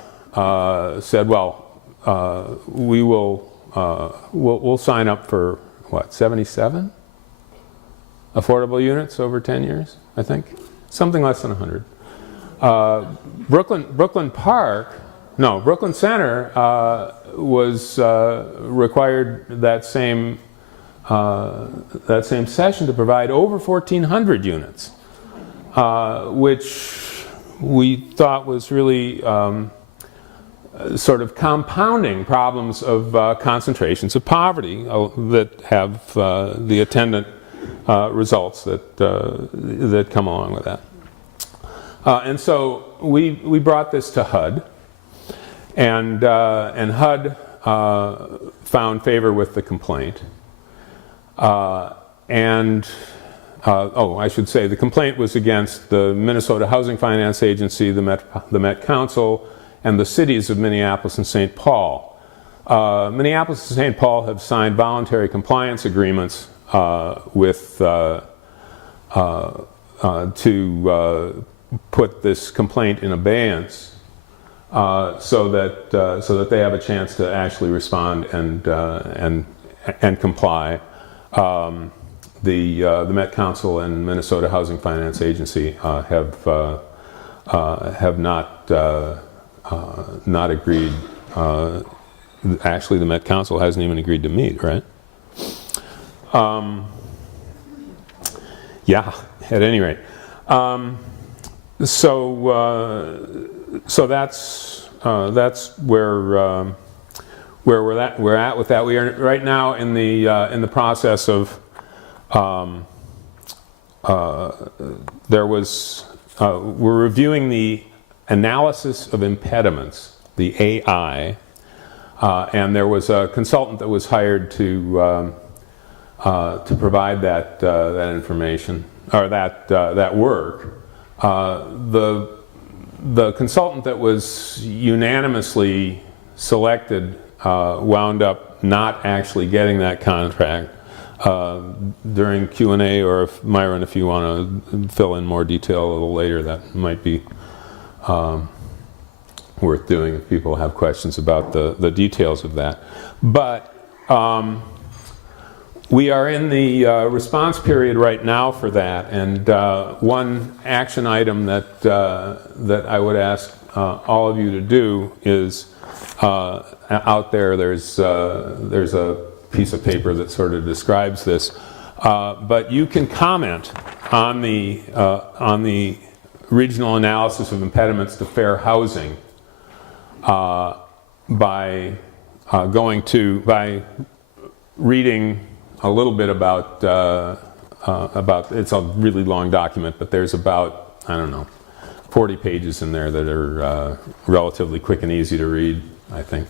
said, well, we'll sign up for, what, 77 affordable units over 10 years, I think? Something less than 100. Brooklyn Center was required that same session to provide over 1,400 units, which we thought was really sort of compounding problems of concentrations of poverty that have the attendant results that come along with that. And so we brought this to HUD, and HUD found favor with the complaint. I should say the complaint was against the Minnesota Housing Finance Agency, the Met Council, and the cities of Minneapolis and St. Paul. Minneapolis and St. Paul have signed voluntary compliance agreements to put this complaint in abeyance, so that they have a chance to actually respond and comply. The Met Council and Minnesota Housing Finance Agency have not agreed. Actually, the Met Council hasn't even agreed to meet, right? Yeah. At any rate, so that's where we're at with that. We are right now in the process of we're reviewing the analysis of impediments, the AI, and there was a consultant that was hired to provide that information or that work. The consultant that was unanimously selected wound up not actually getting that contract. During Q&A, or if Myron, if you want to fill in more detail a little later, that might be worth doing if people have questions about the details of that. But we are in the response period right now for that, and one action item that I would ask all of you to do is out there's a piece of paper that sort of describes this, but you can comment on the regional analysis of impediments to fair housing by reading a little bit about it's a really long document, but there's about, I don't know, 40 pages in there that are relatively quick and easy to read, I think.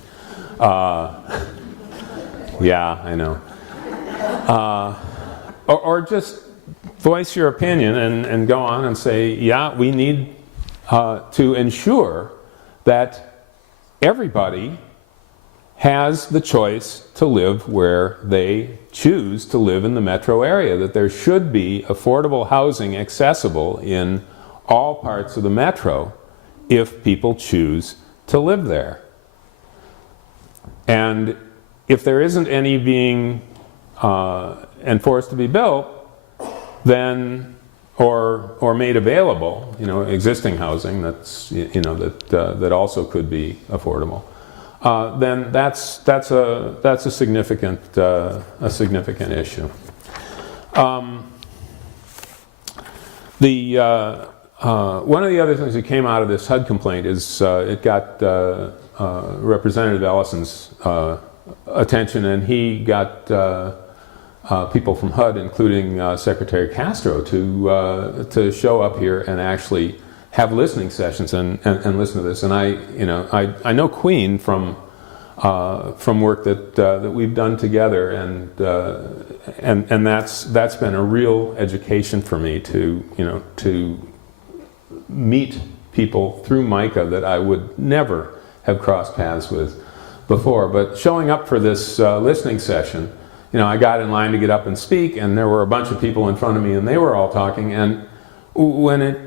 Yeah, I know. Or just voice your opinion and go on and say, yeah, we need to ensure that everybody has the choice to live where they choose to live in the metro area, that there should be affordable housing accessible in all parts of the metro if people choose to live there. And if there isn't any being enforced to be built, then or made available, existing housing that's that also could be affordable, then that's a significant issue. One of the other things that came out of this HUD complaint is it got Representative Ellison's attention, and he got people from HUD, including Secretary Castro, to show up here and actually have listening sessions and listen to this. And I know Queen from from work that we've done together, and that's been a real education for me to meet people through MICA that I would never have crossed paths with before. But showing up for this listening session, I got in line to get up and speak, and there were a bunch of people in front of me, and they were all talking. And when it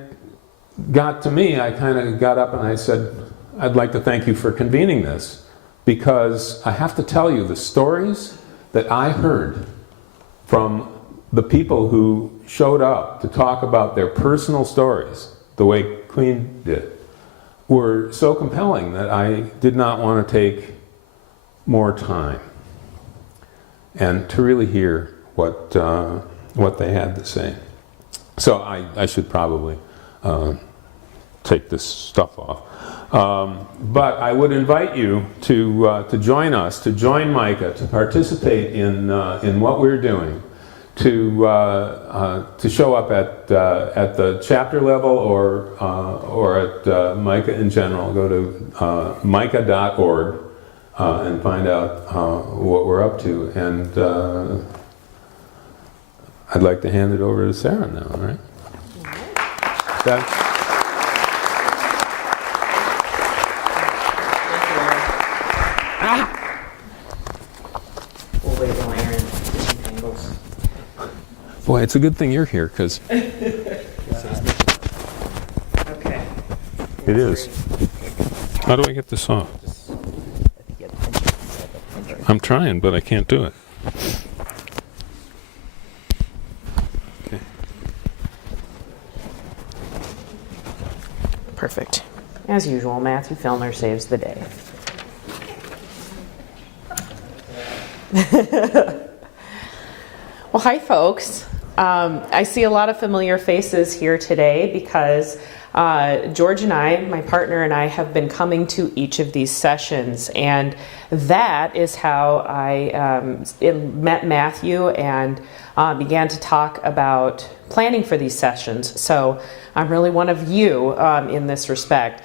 got to me, I kind of got up and I said, I'd like to thank you for convening this, because I have to tell you the stories that I heard from the people who showed up to talk about their personal stories, the way Queen did, were so compelling that I did not want to take more time and to really hear what they had to say. So I should probably take this stuff off. But I would invite you to join us, to join MICA, to participate in what we're doing, to show up at the chapter level or at MICA in general. Go to mica.org and find out what we're up to. And I'd like to hand it over to Sarah now. All right? We'll wait while Aaron disentangles. Boy, it's a good thing you're here, because Okay. it is. How do I get this off? I'm trying, but I can't do it. Okay. Perfect. As usual, Matthew Fellner saves the day. Well, hi, folks. I see a lot of familiar faces here today because George and I, my partner and I, have been coming to each of these sessions, and that is how I met Matthew and began to talk about planning for these sessions. So I'm really one of you in this respect.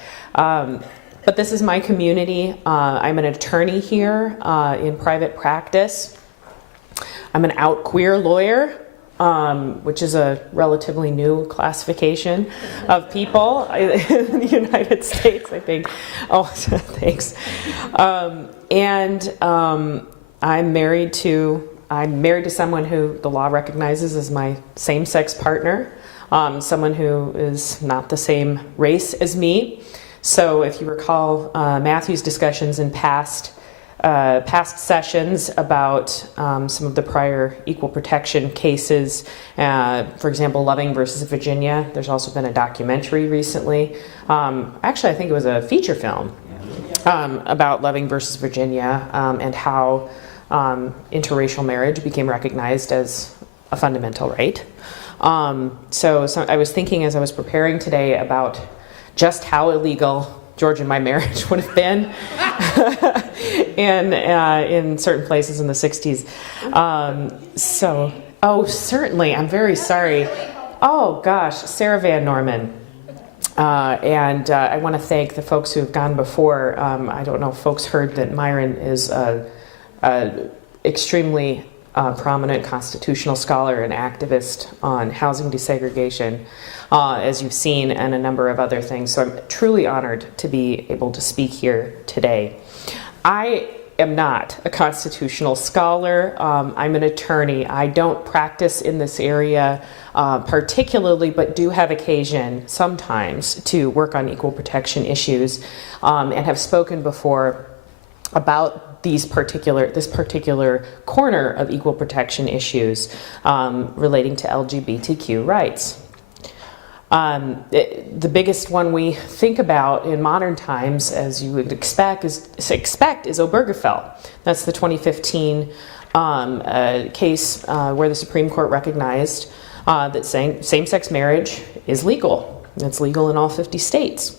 But this is my community. I'm an attorney here in private practice. I'm an out queer lawyer, which is a relatively new classification of people in the United States, I think. Oh, thanks. I'm married to someone who the law recognizes as my same-sex partner, someone who is not the same race as me. So if you recall Matthew's discussions in past sessions about some of the prior equal protection cases, for example, Loving versus Virginia. There's also been a documentary recently. Actually, I think it was a feature film about Loving versus Virginia and how interracial marriage became recognized as a fundamental right. So I was thinking as I was preparing today about just how illegal George and my marriage would have been in certain places in the 60s. Certainly, I'm very sorry. Oh gosh, Sarah Van Norman. And I want to thank the folks who have gone before. I don't know if folks heard that Myron is a extremely prominent constitutional scholar and activist on housing desegregation, as you've seen, and a number of other things. So I'm truly honored to be able to speak here today. I am not a constitutional scholar. I'm an attorney. I don't practice in this area particularly, but do have occasion sometimes to work on equal protection issues, and have spoken before about this particular corner of equal protection issues relating to LGBTQ rights. The biggest one we think about in modern times, as you would expect, is Obergefell. That's the 2015 case where the Supreme Court recognized that same-sex marriage is legal. It's legal in all 50 states.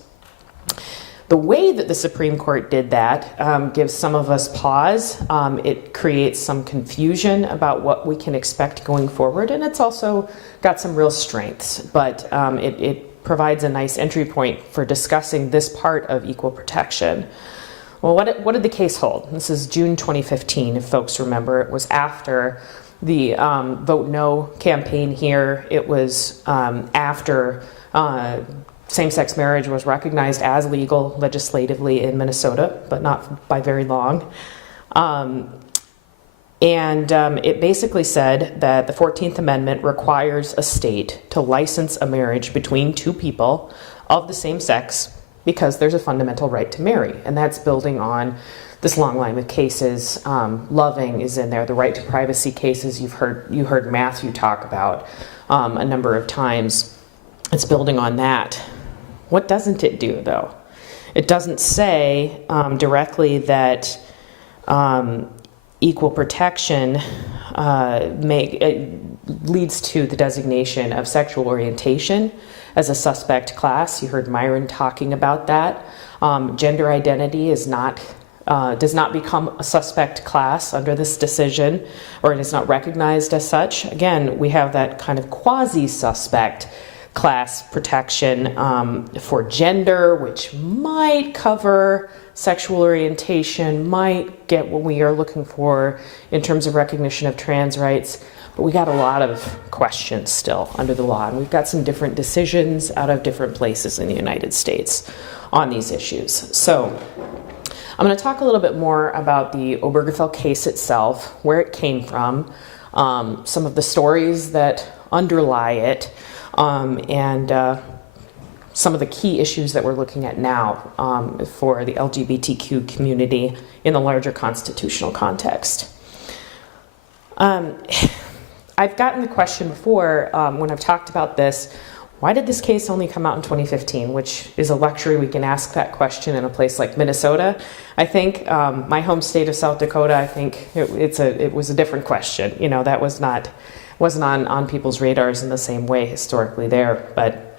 The way that the Supreme Court did that gives some of us pause. It creates some confusion about what we can expect going forward, and it's also got some real strengths. But it provides a nice entry point for discussing this part of equal protection. Well, what did the case hold? This is June 2015, if folks remember. It was after the Vote No campaign here. It was after same-sex marriage was recognized as legal legislatively in Minnesota, but not by very long. It basically said that the 14th Amendment requires a state to license a marriage between two people of the same sex because there's a fundamental right to marry. And that's building on this long line of cases. Loving is in there, the right to privacy cases you heard Matthew talk about a number of times. It's building on that. What doesn't it do, though? It doesn't say directly that equal protection leads to the designation of sexual orientation as a suspect class. You heard Myron talking about that. Gender identity does not become a suspect class under this decision, or it is not recognized as such. Again, we have that kind of quasi-suspect class protection for gender, which might cover sexual orientation, might get what we are looking for in terms of recognition of trans rights, but we got a lot of questions still under the law, and we've got some different decisions out of different places in the United States on these issues. So I'm going to talk a little bit more about the Obergefell case itself, where it came from, some of the stories that underlie it, and some of the key issues that we're looking at now for the LGBTQ community in the larger constitutional context. I've gotten the question before when I've talked about this, why did this case only come out in 2015, which is a luxury. We can ask that question in a place like Minnesota. I think my home state of South Dakota, I think it was a different question. You know, that wasn't on people's radars in the same way historically there. But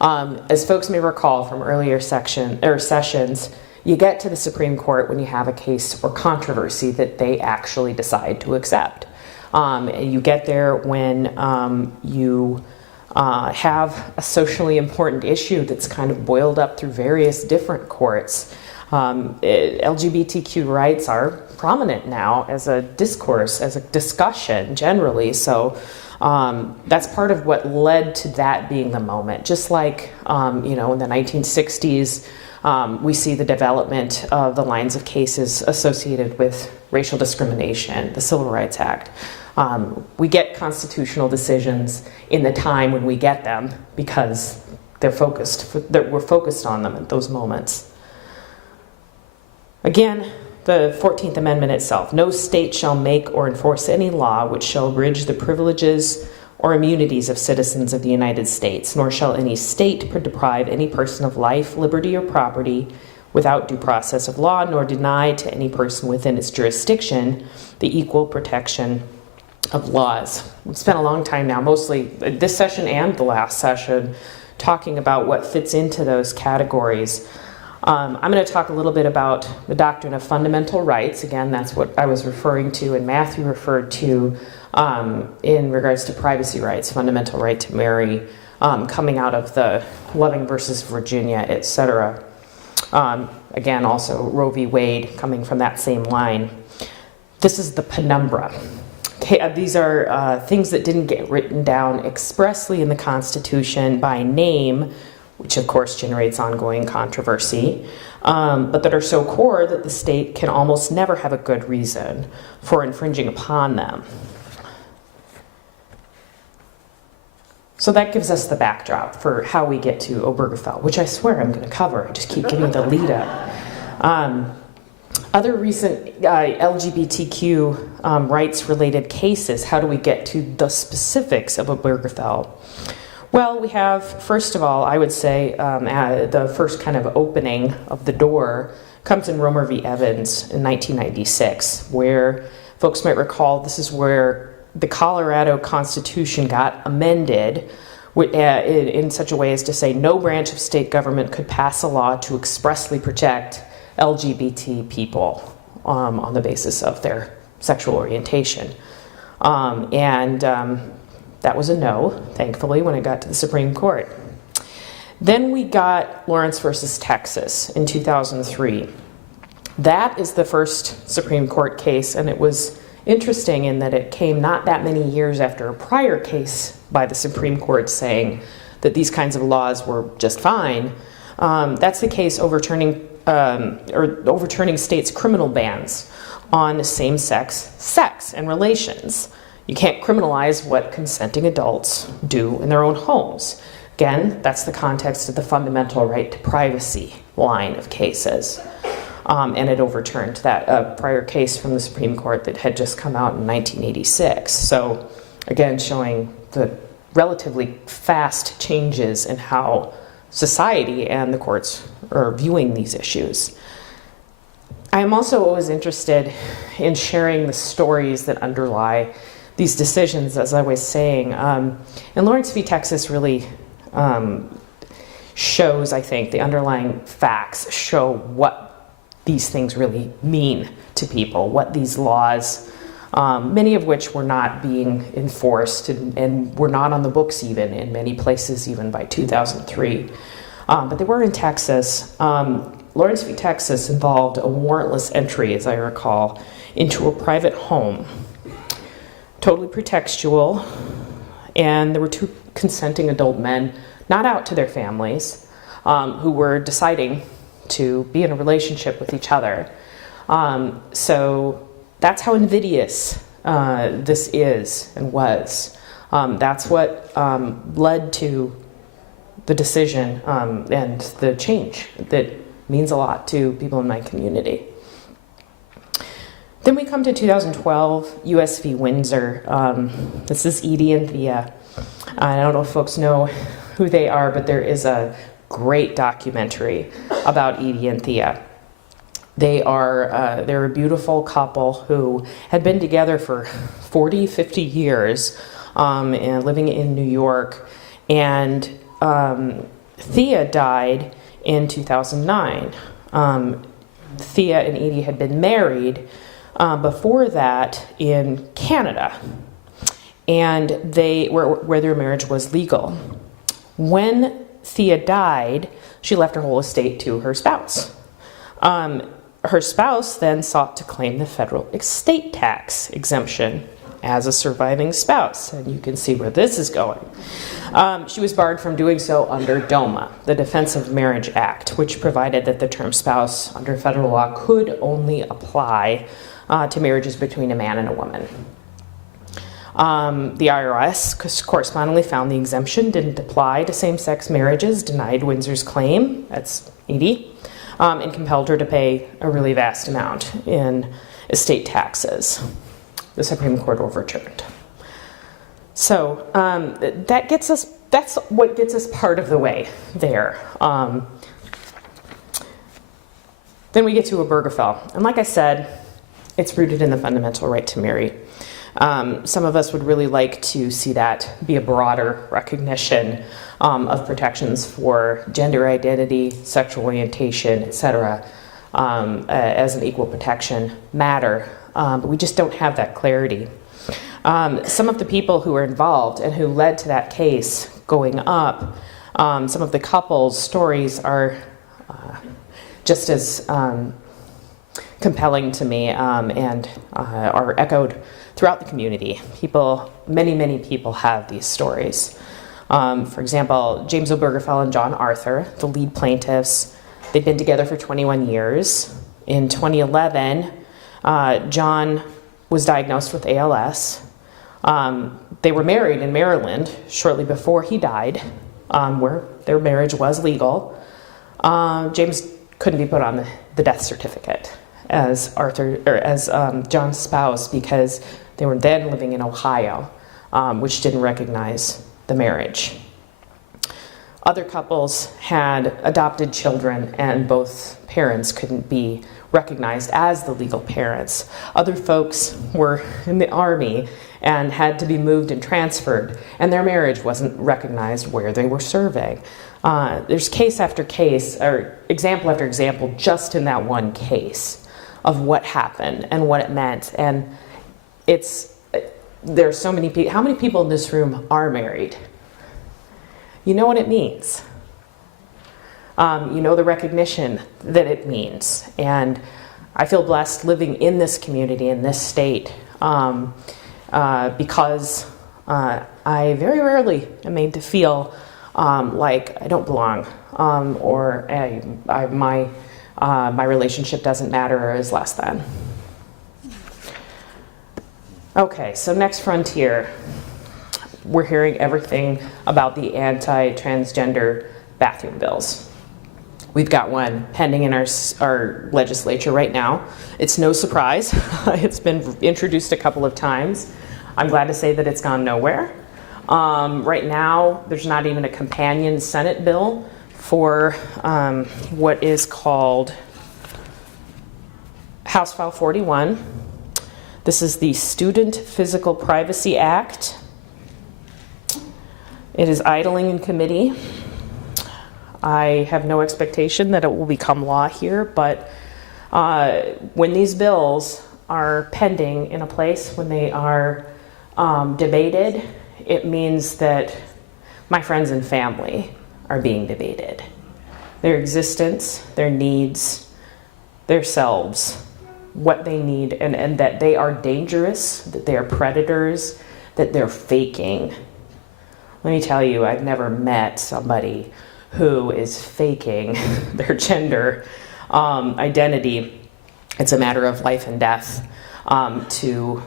as folks may recall from earlier sessions, you get to the Supreme Court when you have a case or controversy that they actually decide to accept. You get there when you have a socially important issue that's kind of boiled up through various different courts. LGBTQ rights are prominent now as a discourse, as a discussion generally. So that's part of what led to that being the moment. Just like, in the 1960s, we see the development of the lines of cases associated with racial discrimination, the Civil Rights Act. We get constitutional decisions in the time when we get them because we're focused on them at those moments. Again, the 14th Amendment itself. No state shall make or enforce any law which shall abridge the privileges or immunities of citizens of the United States, nor shall any state deprive any person of life, liberty, or property without due process of law, nor deny to any person within its jurisdiction the equal protection of laws. We've spent a long time now, mostly this session and the last session, talking about what fits into those categories. I'm going to talk a little bit about the doctrine of fundamental rights. Again, that's what I was referring to and Matthew referred to in regards to privacy rights, fundamental right to marry, coming out of the Loving versus Virginia, etc. Again, also Roe v. Wade coming from that same line. This is the penumbra. Okay, these are things that didn't get written down expressly in the Constitution by name, which of course generates ongoing controversy, but that are so core that the state can almost never have a good reason for infringing upon them. So that gives us the backdrop for how we get to Obergefell, which I swear I'm going to cover. I just keep giving the lead up. Other recent LGBTQ rights-related cases, how do we get to the specifics of Obergefell? Well, we have, first of all, I would say the first kind of opening of the door comes in Romer v. Evans in 1996, where folks might recall this is where the Colorado Constitution got amended in such a way as to say no branch of state government could pass a law to expressly protect LGBT people on the basis of their sexual orientation. That was a no, thankfully, when it got to the Supreme Court. Then we got Lawrence versus Texas in 2003. That is the first Supreme Court case, and it was interesting in that it came not that many years after a prior case by the Supreme Court saying that these kinds of laws were just fine. That's the case overturning states' criminal bans on same-sex sex and relations. You can't criminalize what consenting adults do in their own homes. Again, that's the context of the fundamental right to privacy line of cases. And it overturned that prior case from the Supreme Court that had just come out in 1986. So, again, showing the relatively fast changes in how society and the courts are viewing these issues. I am also always interested in sharing the stories that underlie these decisions, as I was saying. And Lawrence v. Texas really shows, I think, the underlying facts show what these things really mean to people, what these laws, many of which were not being enforced and were not on the books even in many places, even by 2003. But they were in Texas. Lawrence v. Texas involved a warrantless entry, as I recall, into a private home. Totally pretextual, and there were two consenting adult men, not out to their families, who were deciding to be in a relationship with each other. So that's how invidious this is and was. That's what led to the decision and the change that means a lot to people in my community. Then we come to 2012, U.S. v. Windsor. This is Edie and Thea. I don't know if folks know who they are, but there is a great documentary about Edie and Thea. They're a beautiful couple who had been together for 40, 50 years and living in New York. And Thea died in 2009. Thea and Edie had been married before that in Canada, and where their marriage was legal. When Thea died, she left her whole estate to her spouse. Her spouse then sought to claim the federal estate tax exemption as a surviving spouse, and you can see where this is going. She was barred from doing so under DOMA, the Defense of Marriage Act, which provided that the term spouse under federal law could only apply to marriages between a man and a woman. The IRS correspondingly found the exemption didn't apply to same-sex marriages, denied Windsor's claim, that's Edie, and compelled her to pay a really vast amount in estate taxes. The Supreme Court overturned. So that's what gets us part of the way there. Then we get to Obergefell. And like I said, it's rooted in the fundamental right to marry. Some of us would really like to see that be a broader recognition of protections for gender identity, sexual orientation, etc., as an equal protection matter. But we just don't have that clarity. Some of the people who were involved and who led to that case going up, some of the couples' stories are just as compelling to me and are echoed throughout the community. Many people have these stories. For example, James Obergefell and John Arthur, the lead plaintiffs, they'd been together for 21 years. In 2011, John was diagnosed with ALS. They were married in Maryland shortly before he died, where their marriage was legal. James couldn't be put on the death certificate as John's spouse because they were then living in Ohio, which didn't recognize the marriage. Other couples had adopted children and both parents couldn't be recognized as the legal parents. Other folks were in the Army and had to be moved and transferred, and their marriage wasn't recognized where they were serving. There's case after case, or example after example, just in that one case of what happened and what it meant. And there's so many people. How many people in this room are married? You know what it means. You know the recognition that it means. And I feel blessed living in this community, in this state, because I very rarely am made to feel like I don't belong, or my relationship doesn't matter or is less than. Okay, so next frontier. We're hearing everything about the anti-transgender bathroom bills. We've got one pending in our legislature right now. It's no surprise. It's been introduced a couple of times. I'm glad to say that it's gone nowhere. Right now, there's not even a companion Senate bill for what is called House File 41. This is the Student Physical Privacy Act. It is idling in committee. I have no expectation that it will become law here, but when these bills are pending in a place, when they are debated, it means that my friends and family are being debated. Their existence, their needs, their selves, what they need, and that they are dangerous, that they are predators, that they're faking. Let me tell you, I've never met somebody who is faking their gender identity. It's a matter of life and death to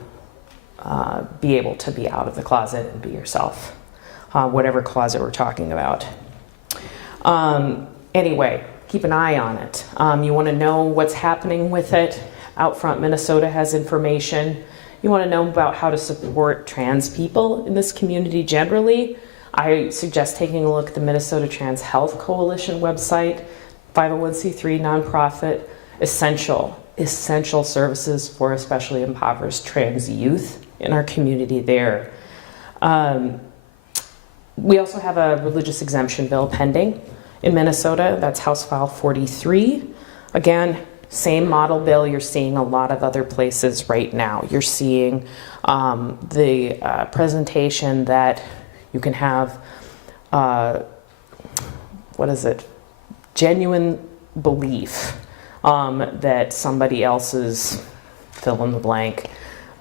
be able to be out of the closet and be yourself, whatever closet we're talking about. Anyway, keep an eye on it. You want to know what's happening with it? Outfront Minnesota has information. You want to know about how to support trans people in this community generally? I suggest taking a look at the Minnesota Trans Health Coalition website, 501c3 nonprofit, essential services for especially impoverished trans youth in our community there. We also have a religious exemption bill pending in Minnesota. That's House File 43. Again, same model bill you're seeing a lot of other places right now. You're seeing the presentation that you can have, genuine belief that somebody else's fill in the blank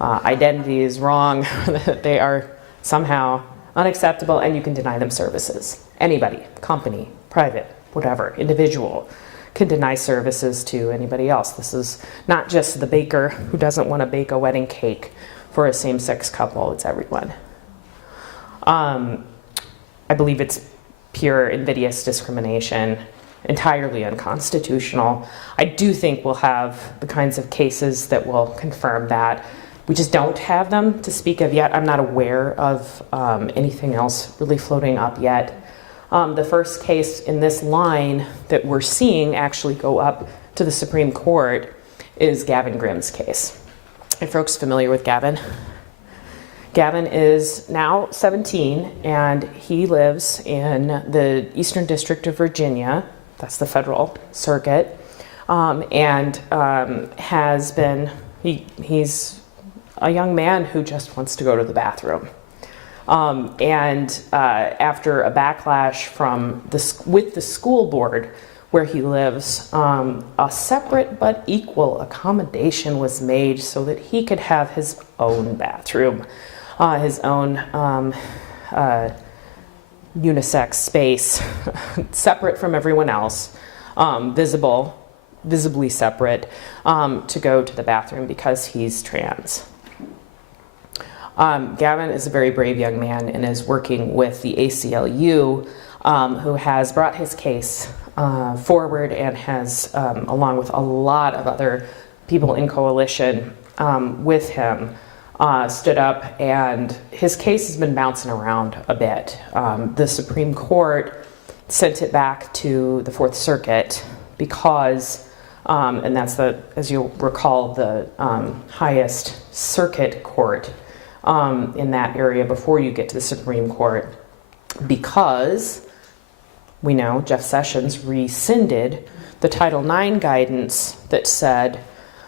identity is wrong, that they are somehow unacceptable, and you can deny them services. Anybody, company, private, whatever, individual can deny services to anybody else. This is not just the baker who doesn't want to bake a wedding cake for a same-sex couple, it's everyone. I believe it's pure invidious discrimination, entirely unconstitutional. I do think we'll have the kinds of cases that will confirm that. We just don't have them to speak of yet. I'm not aware of anything else really floating up yet. The first case in this line that we're seeing actually go up to the Supreme Court is Gavin Grimm's case. Are folks familiar with Gavin? Gavin is now 17, and he lives in the Eastern District of Virginia. That's the federal circuit, and has been, he's a young man who just wants to go to the bathroom. After a backlash from with the school board where he lives, a separate but equal accommodation was made so that he could have his own bathroom, his own unisex space, separate from everyone else, visibly separate, to go to the bathroom because he's trans. Gavin is a very brave young man and is working with the ACLU, who has brought his case forward and has, along with a lot of other people in coalition with him, stood up, and his case has been bouncing around a bit. The Supreme Court sent it back to the Fourth Circuit because, and that's the, as you'll recall, the highest circuit court in that area before you get to the Supreme Court, because we know Jeff Sessions rescinded the Title IX guidance that said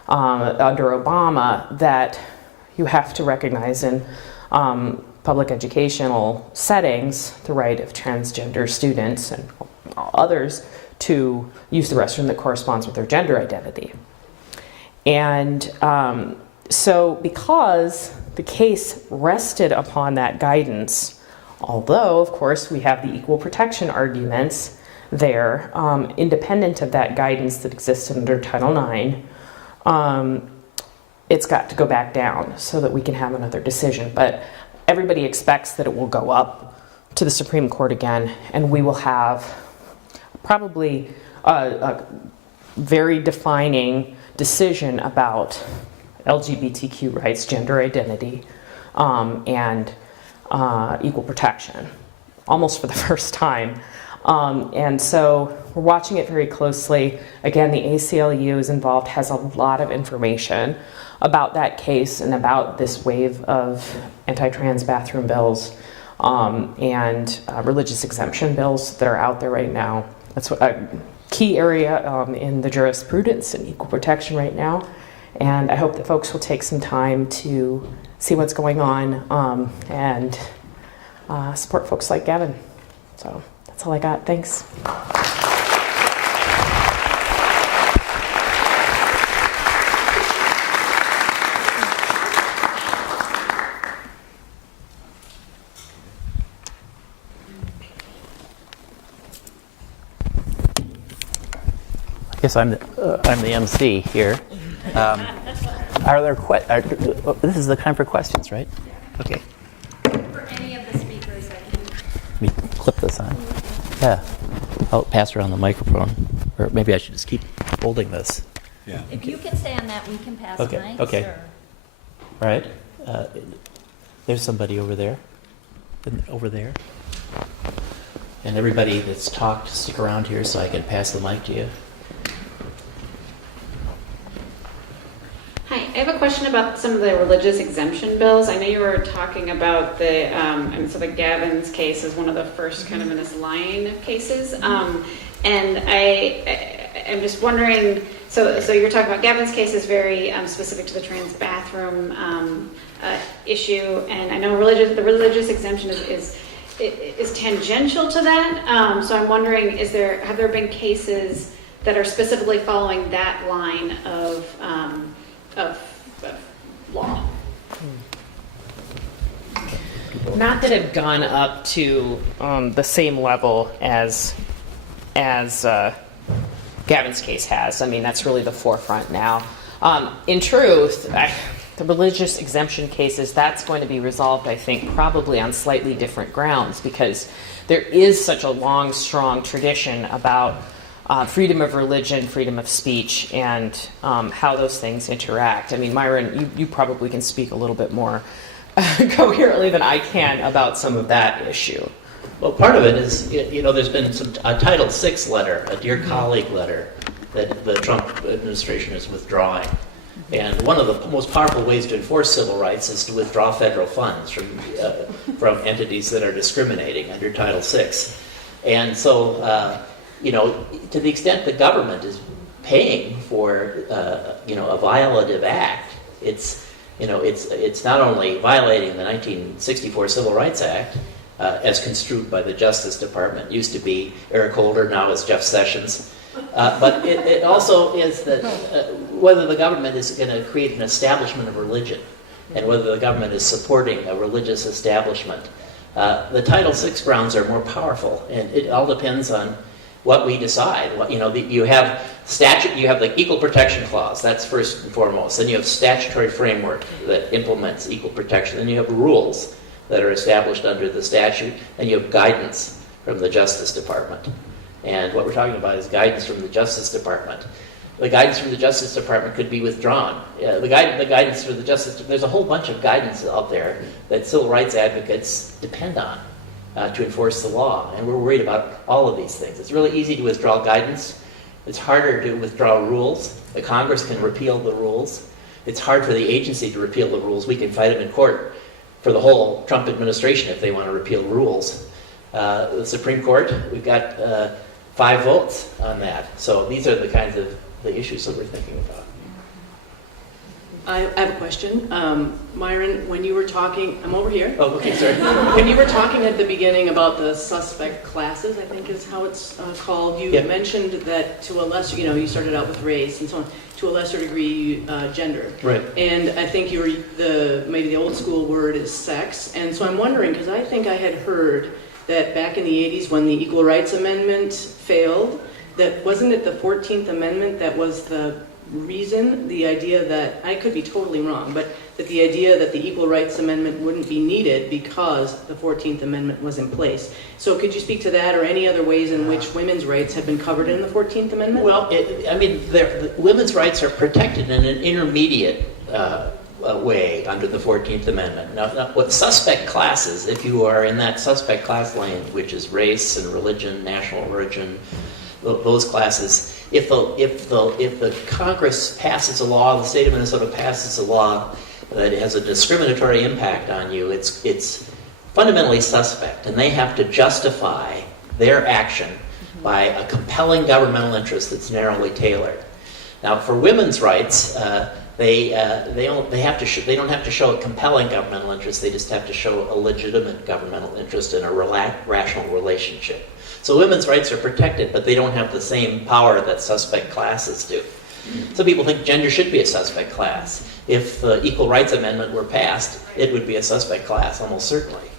under Obama that you have to recognize in public educational settings the right of transgender students and others to use the restroom that corresponds with their gender identity. And so because the case rested upon that guidance, although, of course, we have the equal protection arguments there, independent of that guidance that existed under Title IX, it's got to go back down so that we can have another decision. But everybody expects that it will go up to the Supreme Court again, and we will have probably a very defining decision about LGBTQ rights, gender identity, and equal protection, almost for the first time. And so we're watching it very closely. Again, the ACLU is involved, has a lot of information about that case and about this wave of anti-trans bathroom bills and religious exemption bills that are out there right now. That's a key area in the jurisprudence and equal protection right now. And I hope that folks will take some time to see what's going on and support folks like Gavin. So that's all I got. Thanks. I guess I'm the MC here. Are there this is the time for questions, right? Okay. For any of the speakers, I think. Let me clip this on. Yeah. I'll pass around the microphone. Or maybe I should just keep holding this. Yeah. If you can stay on that, we can pass Okay, mics. okay. Or... All right. There's somebody over there. Over there. And everybody that's talked, stick around here so I can pass the mic to you. Hi, I have a question about some of the religious exemption bills. I know you were talking about the, and so the Gavin's case is one of the first kind of in this line of cases. And I'm just wondering, so you're talking about Gavin's case is very specific to the trans bathroom issue, and I know the religious exemption is tangential to that. So I'm wondering, have there been cases that are specifically following that line of law? Not that have gone up to the same level as Gavin's case has. I mean, that's really the forefront now. In truth, the religious exemption cases, that's going to be resolved, I think, probably on slightly different grounds, because there is such a long, strong tradition about freedom of religion, freedom of speech, and how those things interact. I mean, Myron, you probably can speak a little bit more coherently than I can about some of that issue. Well, part of it is, there's been a Title VI letter, a Dear Colleague letter, that the Trump administration is withdrawing. And one of the most powerful ways to enforce civil rights is to withdraw federal funds from entities that are discriminating under Title VI. And so, to the extent the government is paying for, a violative act, it's not only violating the 1964 Civil Rights Act, as construed by the Justice Department. It used to be Eric Holder, now it's Jeff Sessions. But it also is that whether the government is going to create an establishment of religion and whether the government is supporting a religious establishment. The Title VI grounds are more powerful, and it all depends on what we decide. You have statute, you have the Equal Protection Clause, that's first and foremost. Then you have statutory framework that implements equal protection. Then you have rules that are established under the statute, and you have guidance from the Justice Department. And what we're talking about is guidance from the Justice Department. The guidance from the Justice Department could be withdrawn. The guidance for the Justice, there's a whole bunch of guidance out there that civil rights advocates depend on to enforce the law, and we're worried about all of these things. It's really easy to withdraw guidance. It's harder to withdraw rules. The Congress can repeal the rules. It's hard for the agency to repeal the rules. We can fight them in court for the whole Trump administration if they want to repeal rules. The Supreme Court, we've got 5 votes on that. So these are the kinds of the issues that we're thinking about. I have a question. Myron, when you were talking, I'm over here. Oh, okay, sorry. When you were talking at the beginning about the suspect classes, I think is how it's called, you Yeah. mentioned that to a lesser, you started out with race and so on, to a lesser degree, gender. Right. And I think maybe the old school word is sex. And so I'm wondering, because I think I had heard that back in the 80s when the Equal Rights Amendment failed, that wasn't it the 14th Amendment that was the reason, the idea that, I could be totally wrong, but that the idea that the Equal Rights Amendment wouldn't be needed because the 14th Amendment was in place. So could you speak to that or any other ways in which women's rights have been covered in the 14th Amendment? Well, women's rights are protected in an intermediate way under the 14th Amendment. Now, what suspect classes, if you are in that suspect class lane, which is race and religion, national origin, those classes, if the Congress passes a law, the state of Minnesota passes a law that has a discriminatory impact on you, it's fundamentally suspect, and they have to justify their action by a compelling governmental interest that's narrowly tailored. Now, for women's rights, they don't have to show a compelling governmental interest. They just have to show a legitimate governmental interest in a rational relationship. So women's rights are protected, but they don't have the same power that suspect classes do. Some people think gender should be a suspect class. If the Equal Rights Amendment were passed, it would be a suspect class, almost certainly.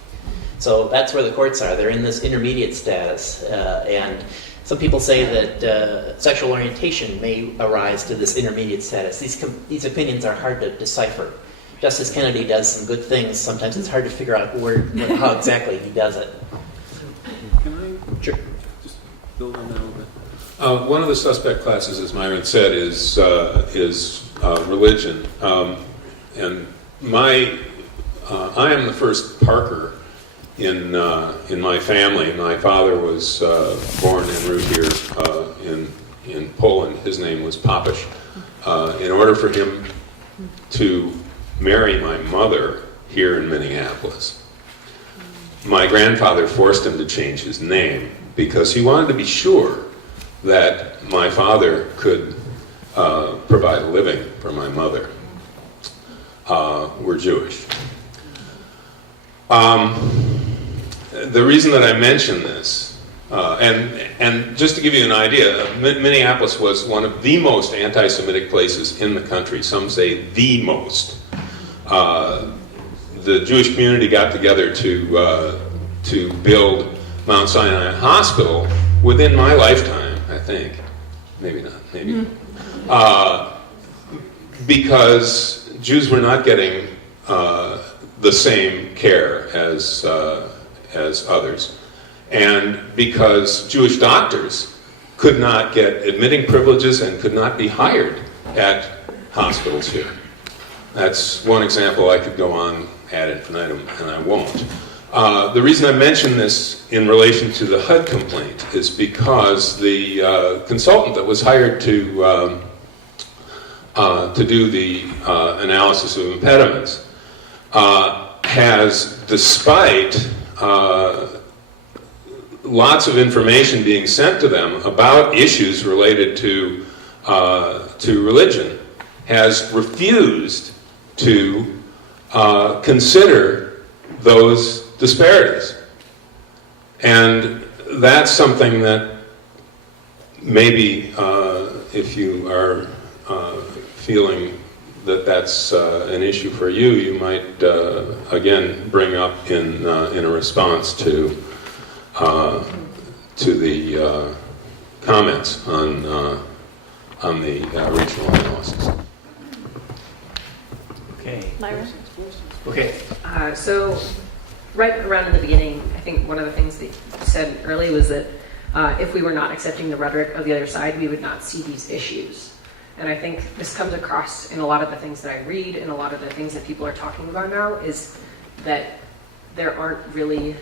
So that's where the courts are. They're in this intermediate status. And some people say that sexual orientation may arise to this intermediate status. These opinions are hard to decipher. Justice Kennedy does some good things. Sometimes it's hard to figure out how exactly he does it. Can I Sure. just build on that a little bit? One of the suspect classes, as Myron said, is religion. And I am the first Parker in my family. My father was born en route here in Poland. His name was Papish. In order for him to marry my mother here in Minneapolis, my grandfather forced him to change his name because he wanted to be sure that my father could provide a living for my mother. We're Jewish. The reason that I mention this, and just to give you an idea, Minneapolis was one of the most anti-Semitic places in the country. Some say the most. The Jewish community got together to build Mount Sinai Hospital within my lifetime, I think. Maybe not, maybe. Because Jews were not getting the same care as others. And because Jewish doctors could not get admitting privileges and could not be hired at hospitals here. That's one example. I could go on ad infinitum, and I won't. The reason I mention this in relation to the HUD complaint is because the consultant that was hired to do the analysis of impediments has, despite lots of information being sent to them about issues related to religion, has refused to consider those disparities. And that's something that maybe if you are feeling that that's an issue for you, you might again bring up in a response to the comments on the regional analysis. Okay. Myra? Okay. So right around in the beginning, I think one of the things that you said early was that if we were not accepting the rhetoric of the other side, we would not see these issues. And I think this comes across in a lot of the things that I read and a lot of the things that people are talking about now, is that there aren't really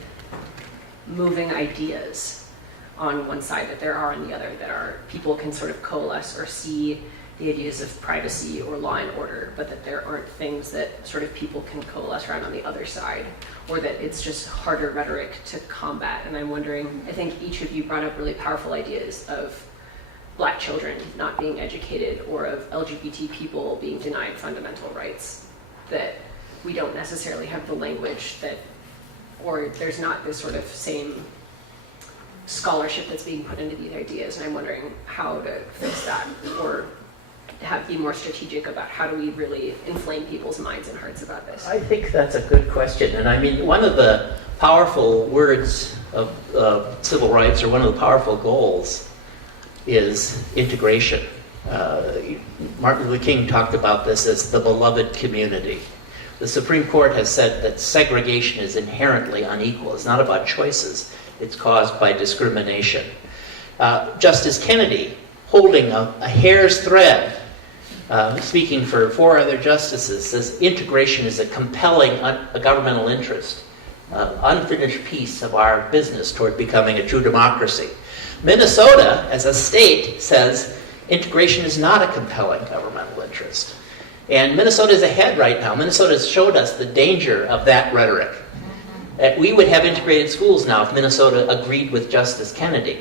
moving ideas on one side that there are on the other, that are people can sort of coalesce or see the ideas of privacy or law and order, but that there aren't things that sort of people can coalesce around on the other side, or that it's just harder rhetoric to combat. And I'm wondering, I think each of you brought up really powerful ideas of Black children not being educated or of LGBT people being denied fundamental rights, that we don't necessarily have the language that, or there's not this sort of same scholarship that's being put into these ideas. And I'm wondering how to fix that, or be more strategic about how do we really inflame people's minds and hearts about this. I think that's a good question. And I mean, one of the powerful words of civil rights, or one of the powerful goals, is integration. Martin Luther King talked about this as the beloved community. The Supreme Court has said that segregation is inherently unequal. It's not about choices. It's caused by discrimination. Justice Kennedy, holding a hair's thread, speaking for 4 other justices, says integration is a compelling governmental interest, unfinished piece of our business toward becoming a true democracy. Minnesota, as a state, says integration is not a compelling governmental interest. And Minnesota is ahead right now. Minnesota has showed us the danger of that rhetoric. That we would have integrated schools now if Minnesota agreed with Justice Kennedy.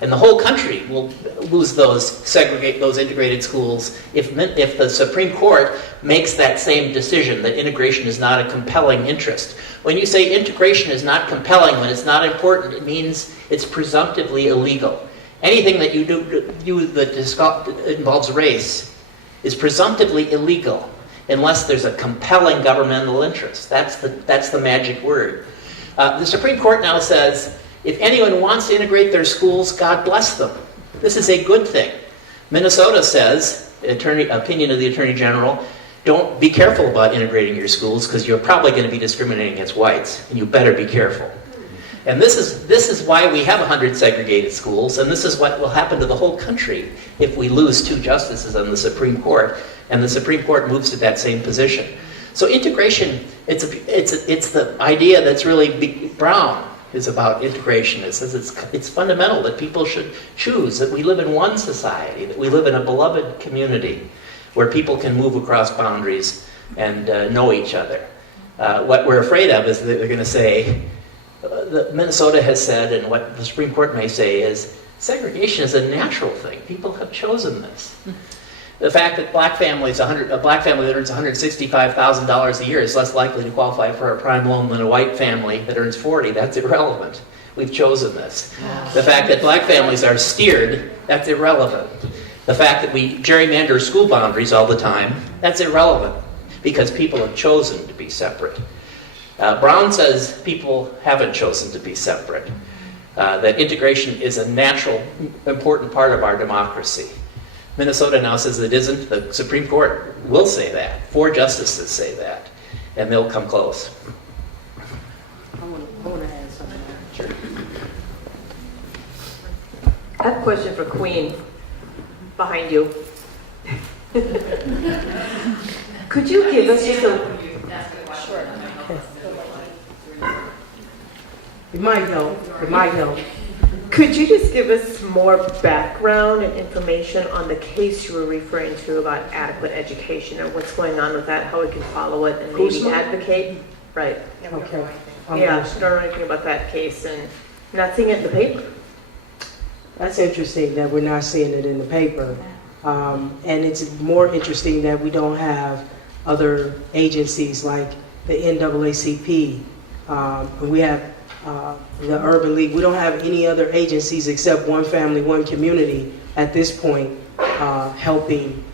And the whole country will lose those integrated schools if the Supreme Court makes that same decision that integration is not a compelling interest. When you say integration is not compelling, when it's not important, it means it's presumptively illegal. Anything that you do that involves race is presumptively illegal unless there's a compelling governmental interest. That's the magic word. The Supreme Court now says, if anyone wants to integrate their schools, God bless them. This is a good thing. Minnesota says, opinion of the Attorney General, don't be careful about integrating your schools because you're probably going to be discriminating against whites, and you better be careful. And this is why we have 100 segregated schools, and this is what will happen to the whole country if we lose 2 justices on the Supreme Court, and the Supreme Court moves to that same position. So integration, it's the idea that's really Brown is about integration. It says it's fundamental that people should choose that we live in one society, that we live in a beloved community where people can move across boundaries and know each other. What we're afraid of is that they're going to say, Minnesota has said, and what the Supreme Court may say is, segregation is a natural thing. People have chosen this. The fact that a black family that earns $165,000 a year is less likely to qualify for a prime loan than a white family that earns $40,000, that's irrelevant. We've chosen this. The fact that black families are steered, that's irrelevant. The fact that we gerrymander school boundaries all the time, that's irrelevant because people have chosen to be separate. Brown says people haven't chosen to be separate. That integration is a natural, important part of our democracy. Minnesota now says it isn't. The Supreme Court will say that. 4 justices say that. And they'll come close. I want to add something. Sure. I have a question for Queen behind you. Could you give us just a... It might help. Could you just give us more background and information on the case you were referring to about adequate education and what's going on with that, how we can follow it and maybe Kuzma? advocate? Right. Okay. Yeah, don't know anything about that case and not seeing it in the paper. That's interesting that we're not seeing it in the paper. And it's more interesting that we don't have other agencies like the NAACP. And we have the Urban League. We don't have any other agencies except One Family, One Community at this point helping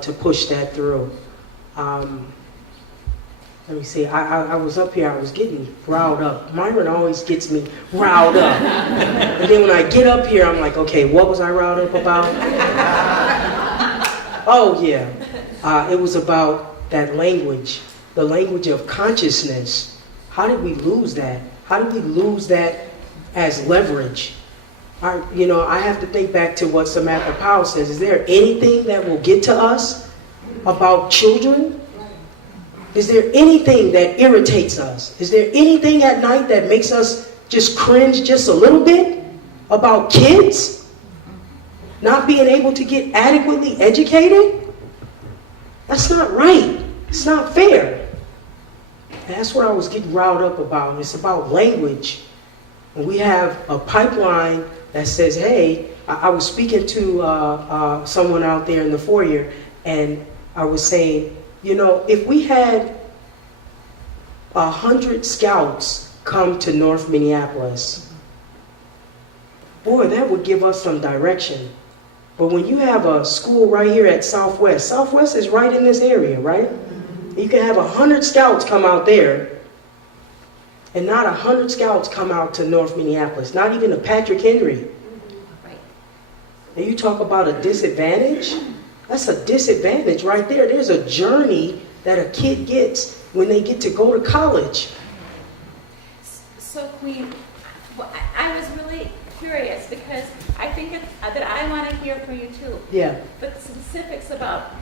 to push that through. Let me see, I was up here, I was getting riled up. Myron always gets me riled up. And then when I get up here, I'm like, okay, what was I riled up about? Oh yeah, it was about that language, the language of consciousness. How did we lose that? How did we lose that as leverage? I have to think back to what Samantha Powell says. Is there anything that will get to us about children? Is there anything that irritates us? Is there anything at night that makes us just cringe just a little bit about kids not being able to get adequately educated? That's not right. It's not fair. And that's what I was getting riled up about. It's about language. And we have a pipeline that says, hey, I was speaking to someone out there in the foyer, and I was saying, you know, if we had 100 scouts come to North Minneapolis, boy, that would give us some direction. But when you have a school right here at Southwest, Southwest is right in this area, right? You can have 100 scouts come out there, and not 100 scouts come out to North Minneapolis, not even a Patrick Henry. And you talk about a disadvantage? That's a disadvantage right there. There's a journey that a kid gets when they get to go to college. So Queen, I was really curious because I think that I want to hear from you too. Yeah. The specifics about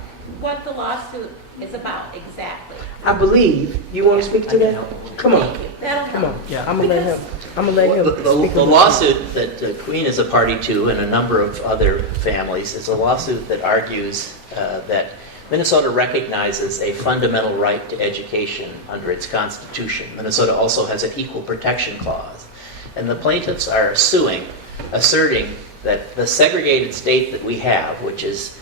what the lawsuit is about exactly. I believe. You want to speak to that? Come on. Thank you. That'll Come help. on. Yeah. I'm going to let him. I'm going to let him speak. The lawsuit that Queen is a party to, and a number of other families, is a lawsuit that argues that Minnesota recognizes a fundamental right to education under its constitution. Minnesota also has an equal protection clause. And the plaintiffs are suing, asserting that the segregated state that we have, which is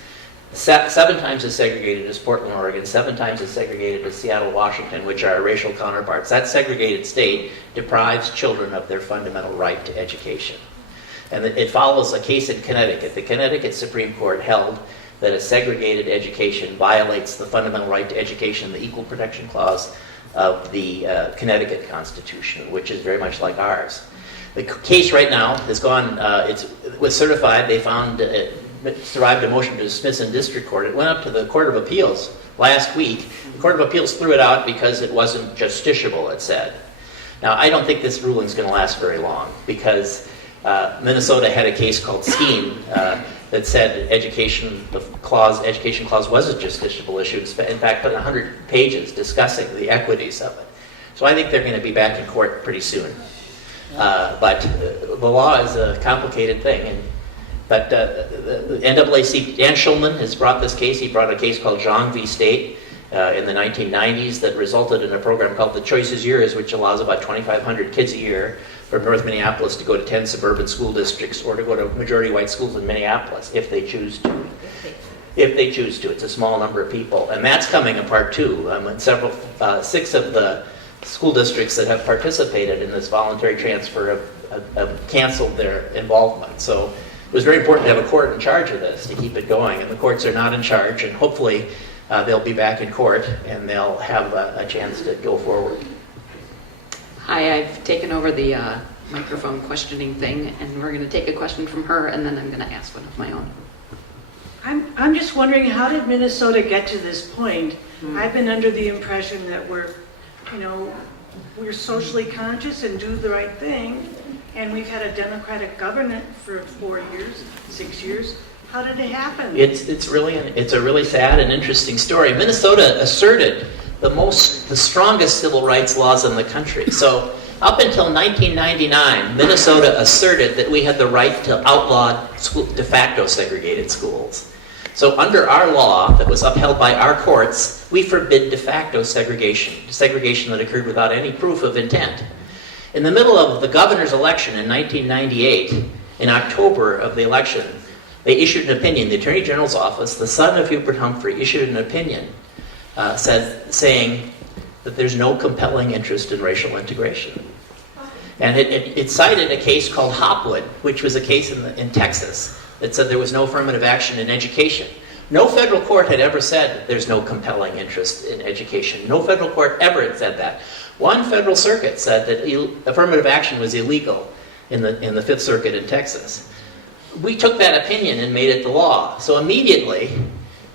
7 times as segregated as Portland, Oregon, 7 times as segregated as Seattle, Washington, which are our racial counterparts, that segregated state deprives children of their fundamental right to education. And it follows a case in Connecticut. The Connecticut Supreme Court held that a segregated education violates the fundamental right to education, the Equal Protection Clause of the Connecticut Constitution, which is very much like ours. The case right now has gone, it was certified, they found, survived a motion to dismiss in district court. It went up to the Court of Appeals last week. The Court of Appeals threw it out because it wasn't justiciable, it said. Now, I don't think this ruling is going to last very long because Minnesota had a case called Skeen that said education clause was a justiciable issue. In fact, put 100 pages discussing the equities of it. So I think they're going to be back in court pretty soon. But the law is a complicated thing. But the NAACP, Dan Schulman has brought this case. He brought a case called Zhang v. State in the 1990s that resulted in a program called the Choice is Yours, which allows about 2,500 kids a year from North Minneapolis to go to 10 suburban school districts or to go to majority white schools in Minneapolis if they choose to. If they choose to. It's a small number of people. And that's coming apart too. 6 of the school districts that have participated in this voluntary transfer have canceled their involvement. So it was very important to have a court in charge of this to keep it going. And the courts are not in charge. And hopefully they'll be back in court and they'll have a chance to go forward. Hi, I've taken over the microphone questioning thing, and we're going to take a question from her, and then I'm going to ask one of my own. I'm just wondering, how did Minnesota get to this point? I've been under the impression that we're socially conscious and do the right thing, and we've had a democratic government for 4 years, 6 years. How did it happen? It's a really sad and interesting story. Minnesota asserted the strongest civil rights laws in the country. So up until 1999, Minnesota asserted that we had the right to outlaw de facto segregated schools. So under our law that was upheld by our courts, we forbid de facto segregation that occurred without any proof of intent. In the middle of the governor's election in 1998, in October of the election, they issued an opinion. The Attorney General's office, the son of Hubert Humphrey, issued an opinion saying that there's no compelling interest in racial integration. And it cited a case called Hopwood, which was a case in Texas that said there was no affirmative action in education. No federal court had ever said that there's no compelling interest in education. No federal court ever had said that. One federal circuit said that affirmative action was illegal in the Fifth Circuit in Texas. We took that opinion and made it the law. So immediately,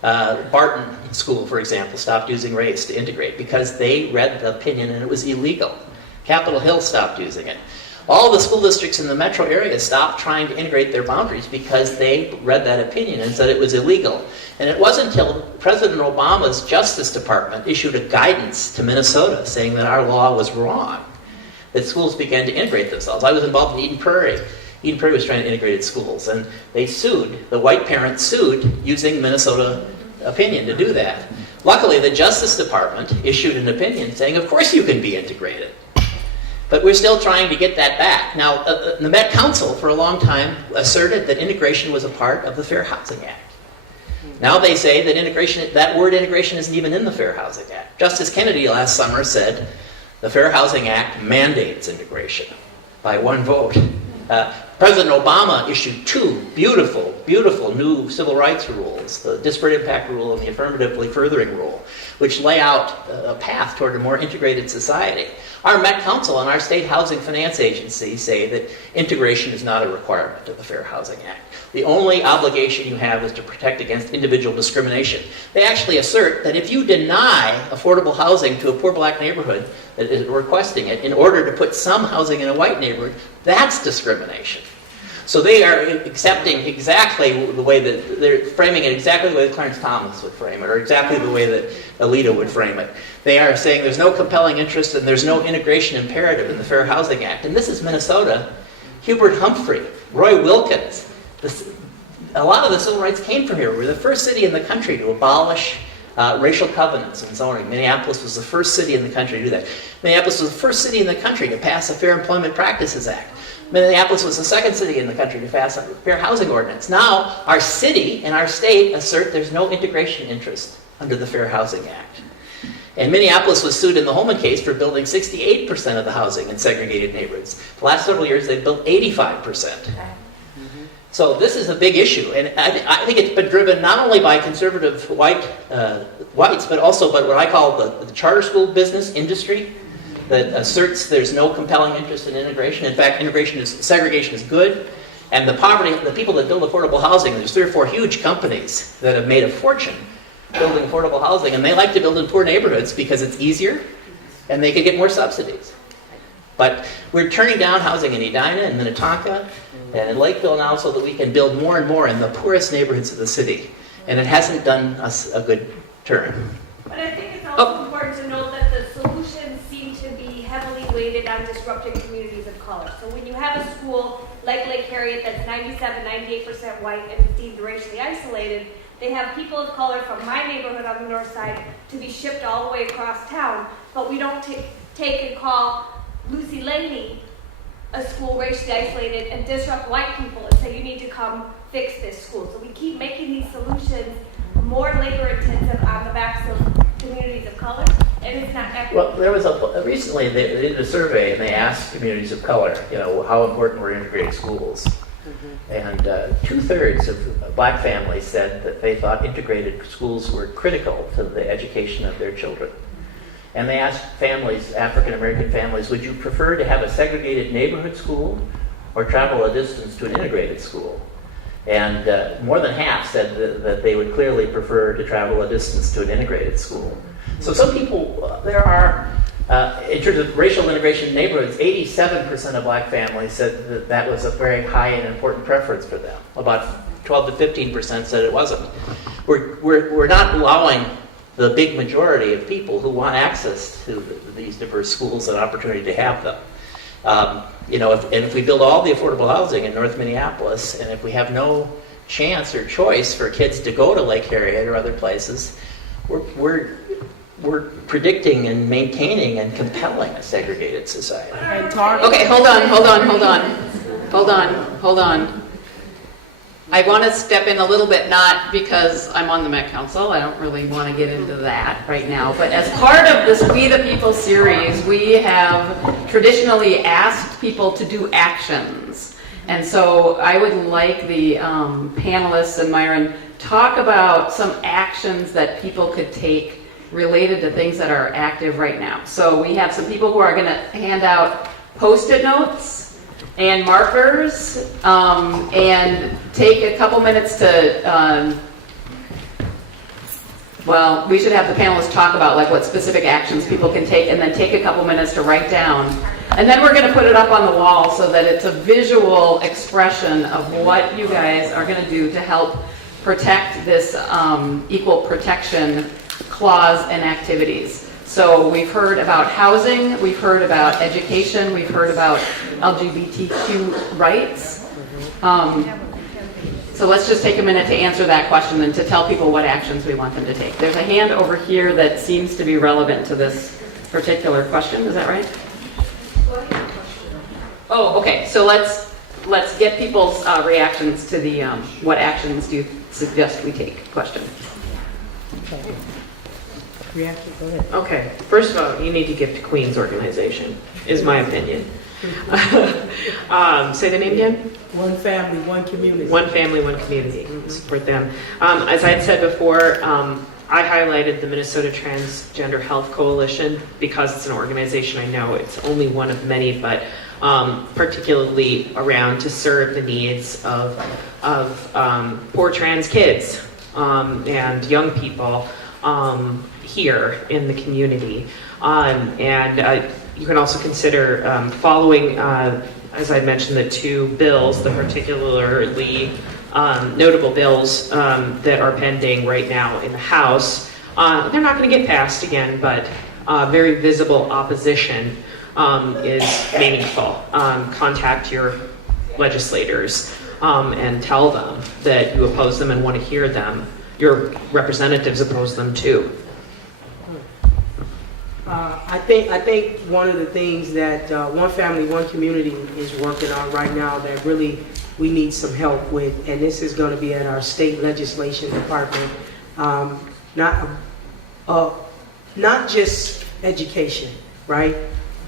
Barton School, for example, stopped using race to integrate because they read the opinion and it was illegal. Capitol Hill stopped using it. All the school districts in the metro area stopped trying to integrate their boundaries because they read that opinion and said it was illegal. And it wasn't until President Obama's Justice Department issued a guidance to Minnesota saying that our law was wrong that schools began to integrate themselves. I was involved in Eden Prairie. Eden Prairie was trying to integrate its schools, and they sued. The white parents sued using Minnesota opinion to do that. Luckily, the Justice Department issued an opinion saying, of course you can be integrated. But we're still trying to get that back. Now, the Met Council for a long time asserted that integration was a part of the Fair Housing Act. Now they say that that word integration isn't even in the Fair Housing Act. Justice Kennedy last summer said the Fair Housing Act mandates integration by one vote. President Obama issued 2 beautiful, beautiful new civil rights rules, the disparate impact rule and the affirmatively furthering rule, which lay out a path toward a more integrated society. Our Met Council and our State Housing Finance Agency say that integration is not a requirement of the Fair Housing Act. The only obligation you have is to protect against individual discrimination. They actually assert that if you deny affordable housing to a poor black neighborhood that is requesting it in order to put some housing in a white neighborhood, that's discrimination. So they are accepting exactly the way that they're framing it, exactly the way that Clarence Thomas would frame it, or exactly the way that Alito would frame it. They are saying there's no compelling interest and there's no integration imperative in the Fair Housing Act. And this is Minnesota. Hubert Humphrey, Roy Wilkins. A lot of the civil rights came from here. We were the first city in the country to abolish racial covenants and zoning. Minneapolis was the first city in the country to do that. Minneapolis was the first city in the country to pass a Fair Employment Practices Act. Minneapolis was the second city in the country to pass a fair housing ordinance. Now, our city and our state assert there's no integration interest under the Fair Housing Act. And Minneapolis was sued in the Holman case for building 68% of the housing in segregated neighborhoods. The last several years, they've built 85%. So this is a big issue, and I think it's been driven not only by conservative whites, but also by what I call the charter school business industry that asserts there's no compelling interest in integration. In fact, segregation is good, and the people that build affordable housing, there's 3 or 4 huge companies that have made a fortune building affordable housing, and they like to build in poor neighborhoods because it's easier, and they can get more subsidies. But we're turning down housing in Edina and Minnetonka and in Lakeville now so that we can build more and more in the poorest neighborhoods of the city. And it hasn't done us a good turn. But I think it's also important to note that the solutions seem to be heavily weighted on disrupting communities of color. So when you have a school like Lake Harriet that's 97, 98% white and is deemed racially isolated, they have people of color from my neighborhood on the north side to be shipped all the way across town, but we don't take and call Lucy Laney a school racially isolated and disrupt white people and say you need to come fix this school. So we keep making these solutions more labor intensive on the backs of communities of color, and it's not equitable. Well, there was recently they did a survey and they asked communities of color, how important were integrated schools. And 2/3 of black families said that they thought integrated schools were critical to the education of their children. And they asked families, African American families, would you prefer to have a segregated neighborhood school or travel a distance to an integrated school? And more than half said that they would clearly prefer to travel a distance to an integrated school. So some people, there are, in terms of racial integration in neighborhoods, 87% of black families said that that was a very high and important preference for them. About 12 to 15% said it wasn't. We're not allowing the big majority of people who want access to these diverse schools an opportunity to have them. If we build all the affordable housing in North Minneapolis, and if we have no chance or choice for kids to go to Lake Harriet or other places, we're predicting and maintaining and compelling a segregated society. Okay, hold on. I want to step in a little bit, not because I'm on the Met Council, I don't really want to get into that right now, but as part of this We the People series, we have traditionally asked people to do actions. And so I would like the panelists and Myron talk about some actions that people could take related to things that are active right now. So we have some people who are going to hand out Post-it notes and markers, and take a couple minutes to, we should have the panelists talk about what specific actions people can take, and then take a couple minutes to write down. And then we're going to put it up on the wall so that it's a visual expression of what you guys are going to do to help protect this equal protection clause and activities. So we've heard about housing, we've heard about education, we've heard about LGBTQ rights. So let's just take a minute to answer that question and to tell people what actions we want them to take. There's a hand over here that seems to be relevant to this particular question, is that right? Go ahead. Oh, okay, so let's get people's reactions to the, what actions do you suggest we take question. Reaction, go ahead. Okay, first of all, you need to give to Queen's organization, is my opinion. Say the name again? One family, one community. One family, one community. Support them. As I had said before, I highlighted the Minnesota Transgender Health Coalition because it's an organization I know. It's only one of many, but particularly around to serve the needs of poor trans kids and young people here in the community. And you can also consider following, as I mentioned, the two bills, the particularly notable bills that are pending right now in the House. They're not going to get passed again, but very visible opposition is meaningful. Contact your legislators and tell them that you oppose them and want to hear them. Your representatives oppose them too. I think one of the things that One Family, One Community is working on right now that really we need some help with, and this is going to be at our state legislation department, not just education, right,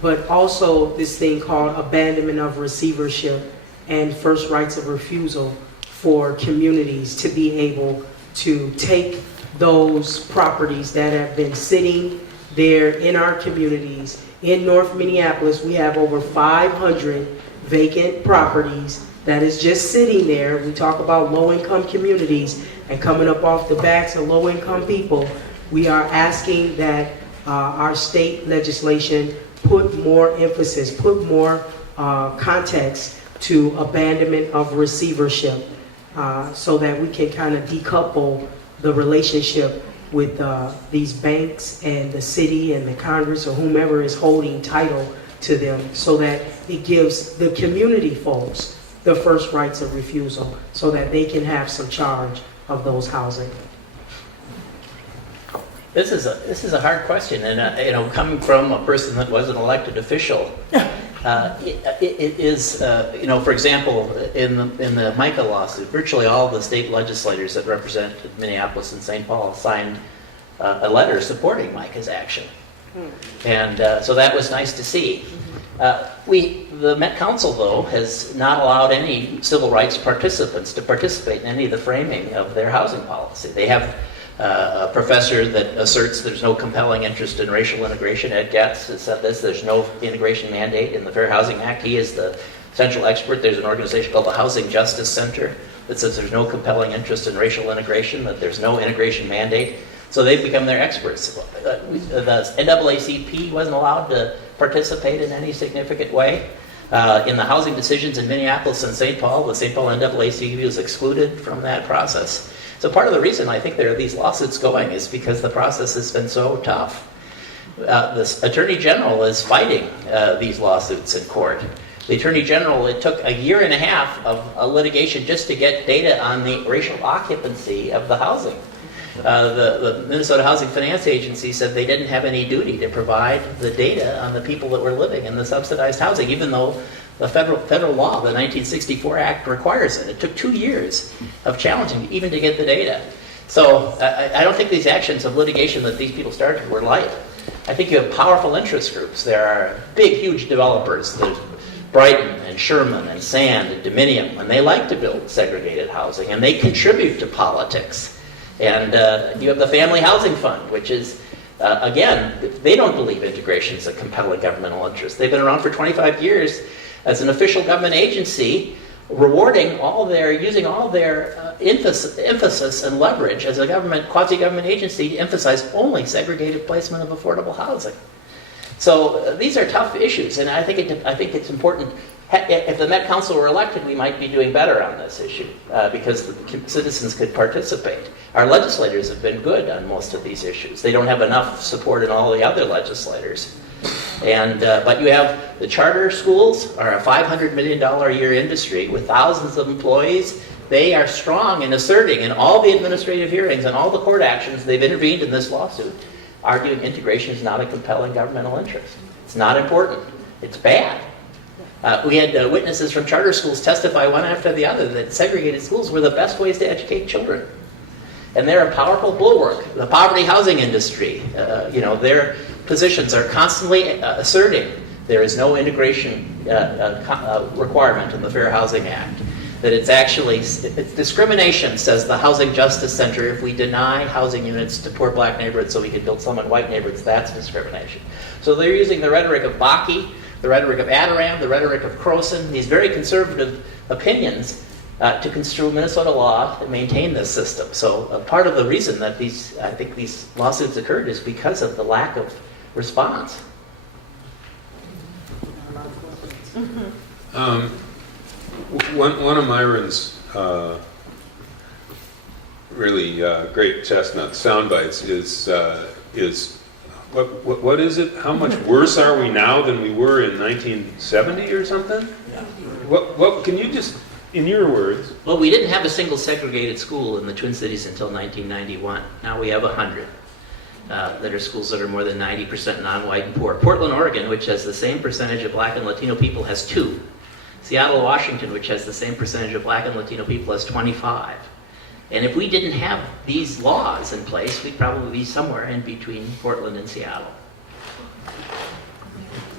but also this thing called abandonment of receivership and first rights of refusal for communities to be able to take those properties that have been sitting there in our communities. In North Minneapolis, we have over 500 vacant properties that is just sitting there. We talk about low-income communities and coming up off the backs of low-income people. We are asking that our state legislation put more emphasis, put more context to abandonment of receivership so that we can kind of decouple the relationship with these banks and the city and the Congress or whomever is holding title to them, so that it gives the community folks the first rights of refusal so that they can have some charge of those housing. This is a hard question, and coming from a person that was an elected official, it is for example, in the MICA lawsuit, virtually all the state legislators that represented Minneapolis and St. Paul signed a letter supporting MICA's action, and so that was nice to see. The Met Council, though, has not allowed any civil rights participants to participate in any of the framing of their housing policy. They have a professor that asserts there's no compelling interest in racial integration. Ed Getz has said this. There's no integration mandate in the Fair Housing Act. He is the central expert. There's an organization called the Housing Justice Center that says there's no compelling interest in racial integration, that there's no integration mandate. So they've become their experts. The NAACP wasn't allowed to participate in any significant way. In the housing decisions in Minneapolis and St. Paul, the St. Paul NAACP was excluded from that process. So part of the reason I think there are these lawsuits going is because the process has been so tough. The Attorney General is fighting these lawsuits in court. The Attorney General, it took a year and a half of litigation just to get data on the racial occupancy of the housing. The Minnesota Housing Finance Agency said they didn't have any duty to provide the data on the people that were living in the subsidized housing, even though the federal law, the 1964 Act, requires it. It took 2 years of challenging even to get the data. So I don't think these actions of litigation that these people started were light. I think you have powerful interest groups. There are big, huge developers. There's Brighton and Sherman and Sand and Dominion, and they like to build segregated housing, and they contribute to politics. And you have the Family Housing Fund, which is, again, they don't believe integration is a compelling governmental interest. They've been around for 25 years as an official government agency, using all their emphasis and leverage as a quasi-government agency to emphasize only segregated placement of affordable housing. So these are tough issues, and I think it's important. If the Met Council were elected, we might be doing better on this issue because the citizens could participate. Our legislators have been good on most of these issues. They don't have enough support in all the other legislators. But you have the charter schools are a $500 million a year industry with thousands of employees. They are strong in asserting in all the administrative hearings and all the court actions they've intervened in this lawsuit, arguing integration is not a compelling governmental interest. It's not important. It's bad. We had witnesses from charter schools testify one after the other that segregated schools were the best ways to educate children. And they're a powerful bulwark. The poverty housing industry, their positions are constantly asserting there is no integration requirement in the Fair Housing Act. That it's discrimination, says the Housing Justice Center. If we deny housing units to poor black neighborhoods so we can build some in white neighborhoods, that's discrimination. So they're using the rhetoric of Bakke, the rhetoric of Adarand, the rhetoric of Croson, these very conservative opinions to construe Minnesota law and maintain this system. So part of the reason that I think these lawsuits occurred is because of the lack of response. One of Myron's really great chestnut sound bites is what is it? How much worse are we now than we were in 1970 or something? What can you just, in your words? Well, we didn't have a single segregated school in the Twin Cities until 1991. Now we have 100 that are schools that are more than 90% non-white and poor. Portland, Oregon, which has the same percentage of black and Latino people, has 2. Seattle, Washington, which has the same percentage of black and Latino people, has 25. And if we didn't have these laws in place, we'd probably be somewhere in between Portland and Seattle.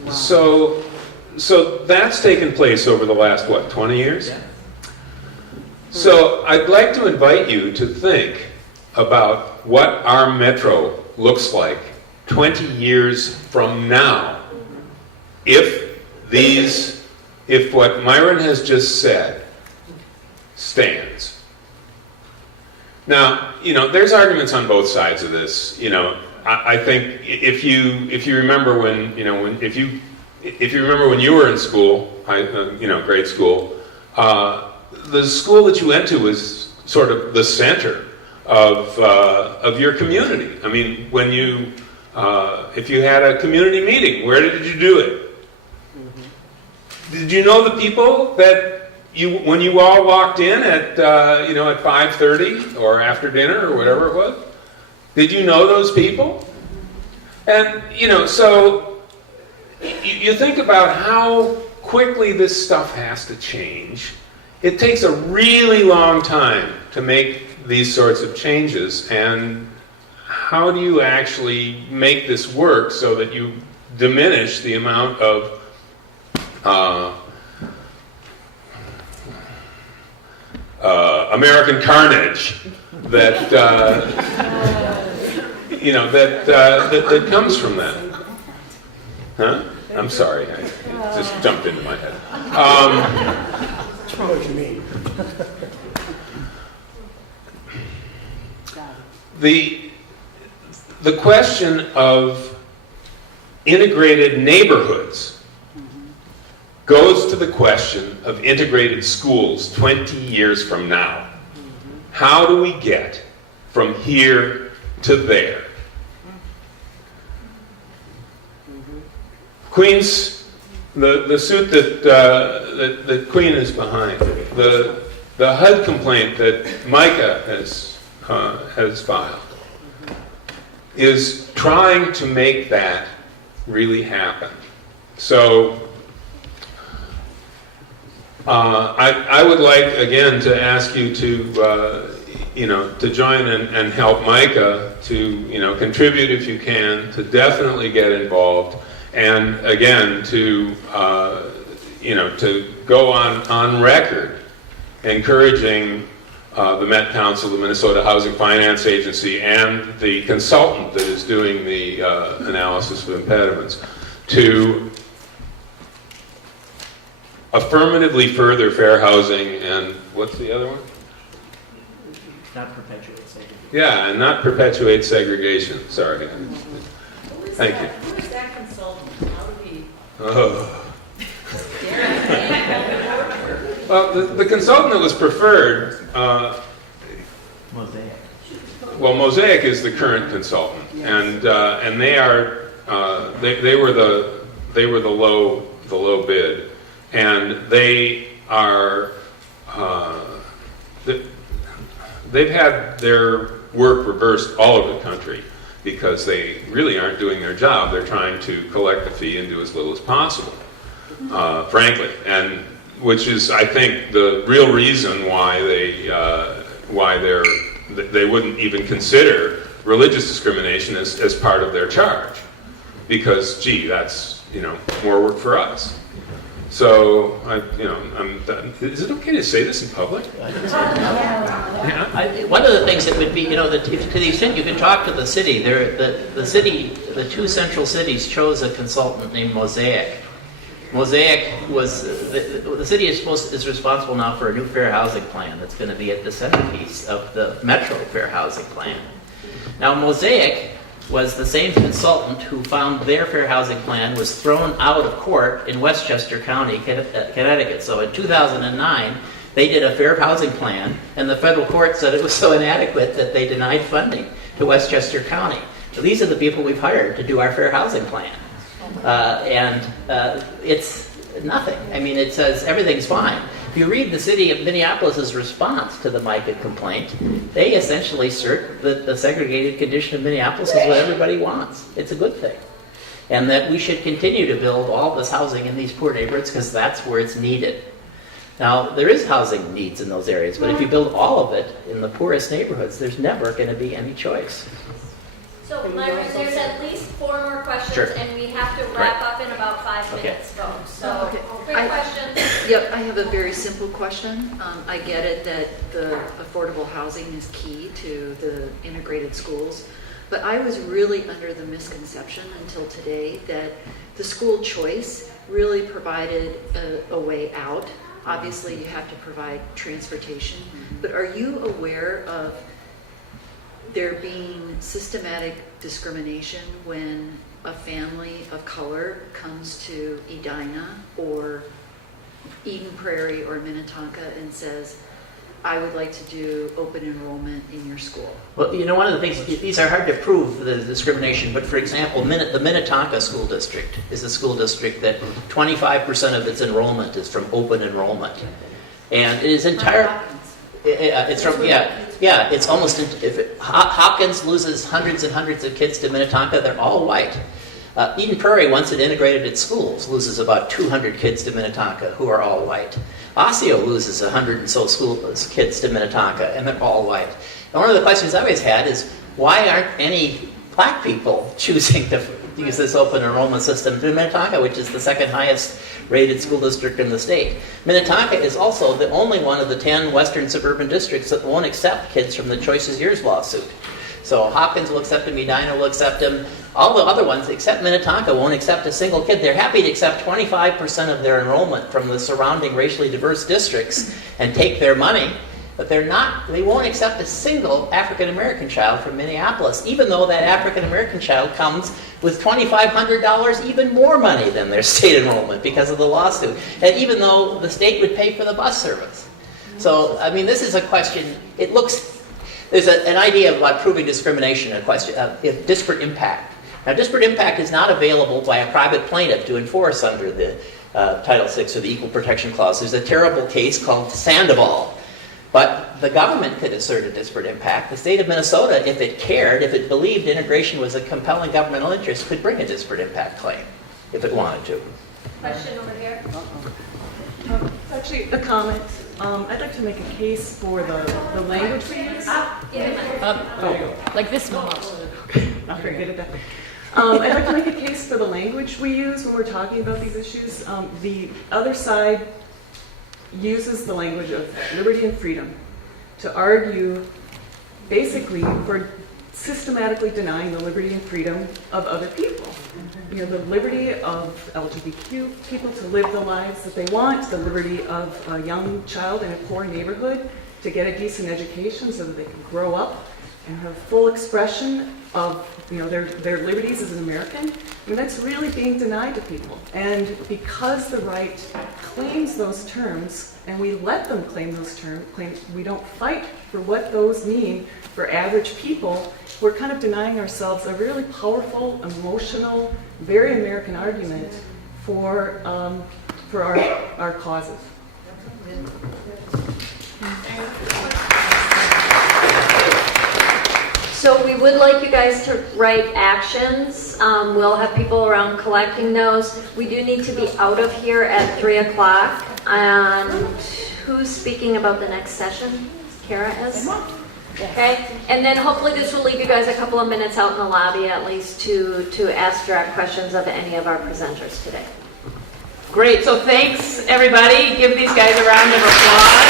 So that's taken place over the last, 20 years? Yeah. So I'd like to invite you to think about what our metro looks like 20 years from now. If what Myron has just said stands. Now, there's arguments on both sides of this. I think if you remember when you were in school, grade school, the school that you went to was sort of the center of your community. I mean, when if you had a community meeting, where did you do it? Did you know the people that when you all walked in at 5:30 or after dinner or whatever it was? Did you know those people? And so you think about how quickly this stuff has to change. It takes a really long time to make these sorts of changes, and how do you actually make this work so that you diminish the amount of American carnage that that comes from that? Huh? I'm sorry, I just jumped into my head. What do you mean? The question of integrated neighborhoods goes to the question of integrated schools 20 years from now. How do we get from here to there? Queen's, the suit that Queen is behind, the HUD complaint that Micah has filed, is trying to make that really happen. So I would like again to ask you to to join and help Micah to contribute if you can, to definitely get involved, and again to to go on record encouraging the Met Council, the Minnesota Housing Finance Agency, and the consultant that is doing the analysis of impediments to affirmatively further fair housing and what's the other one? Not perpetuate segregation. Yeah, and not perpetuate segregation. Sorry. Thank you. Who is that consultant? How do we? Oh. Well, the consultant that was preferred, Mosaic. well, Mosaic is the current consultant, and they are they were the low bid, and they are they've had their work reversed all over the country because they really aren't doing their job. They're trying to collect the fee and do as little as possible. frankly, and which is, I think, the real reason why they wouldn't even consider religious discrimination as part of their charge, because, gee, that's, more work for us. So, is it okay to say this in public? One of the things that would be, to the extent you can talk to the city, the two central cities chose a consultant named Mosaic. Mosaic was, the city is responsible now for a new fair housing plan that's going to be at the centerpiece of the Metro Fair Housing Plan. Now, Mosaic was the same consultant who found their fair housing plan was thrown out of court in Westchester County, Connecticut. So in 2009, they did a fair housing plan, and the federal court said it was so inadequate that they denied funding to Westchester County. So these are the people we've hired to do our fair housing plan. It's nothing. I mean, it says everything's fine. If you read the city of Minneapolis's response to the MICA complaint, they essentially assert that the segregated condition of Minneapolis is what everybody wants. It's a good thing. And that we should continue to build all this housing in these poor neighborhoods because that's where it's needed. Now, there is housing needs in those areas, but if you build all of it in the poorest neighborhoods, there's never going to be any choice. So, Myron, there's at least 4 more questions, Sure. and we have to wrap up in about 5 minutes, folks. So, quick questions. Yep, I have a very simple question. I get it that the affordable housing is key to the integrated schools, but I was really under the misconception until today that the school choice really provided a way out. Obviously, you have to provide transportation, but are you aware of there being systematic discrimination when a family of color comes to Edina or Eden Prairie or Minnetonka and says, I would like to do open enrollment in your school? Well, one of the things, these are hard to prove, the discrimination, but for example, the Minnetonka School District is a school district that 25% of its enrollment is from open enrollment. And it is entire... It's from, it's almost, Hopkins loses hundreds and hundreds of kids to Minnetonka, they're all white. Eden Prairie, once it integrated its schools, loses about 200 kids to Minnetonka who are all white. Osseo loses 100 and so kids to Minnetonka, and they're all white. And one of the questions I always had is, why aren't any black people choosing to use this open enrollment system to Minnetonka, which is the second highest rated school district in the state? Minnetonka is also the only one of the 10 western suburban districts that won't accept kids from the Choice is Yours lawsuit. So Hopkins will accept them, Edina will accept them. All the other ones, except Minnetonka, won't accept a single kid. They're happy to accept 25% of their enrollment from the surrounding racially diverse districts and take their money, but they won't accept a single African American child from Minneapolis, even though that African American child comes with $2,500 even more money than their state enrollment because of the lawsuit, and even though the state would pay for the bus service. So, I mean, this is a question, there's an idea about proving discrimination, a question of disparate impact. Now, disparate impact is not available by a private plaintiff to enforce under the Title VI or the Equal Protection Clause. There's a terrible case called Sandoval. But the government could assert a disparate impact. The state of Minnesota, if it cared, if it believed integration was a compelling governmental interest, could bring a disparate impact claim if it wanted to. Question over here. Actually, a comment. I'd like to make a case for the language we use. Like this one. Not very good at that. I'd like to make a case for the language we use when we're talking about these issues. The other side uses the language of liberty and freedom to argue basically for systematically denying the liberty and freedom of other people. The liberty of LGBTQ people to live the lives that they want, the liberty of a young child in a poor neighborhood to get a decent education so that they can grow up and have full expression of their liberties as an American. That's really being denied to people. And because the right claims those terms, and we let them claim those claims, we don't fight for what those mean for average people, we're kind of denying ourselves a really powerful, emotional, very American argument for our causes. So we would like you guys to write actions. We'll have people around collecting those. We do need to be out of here at 3 o'clock. And who's speaking about the next session? Kara is? Okay, and then hopefully this will leave you guys a couple of minutes out in the lobby at least to ask direct questions of any of our presenters today. Great, so thanks everybody. Give these guys a round of applause.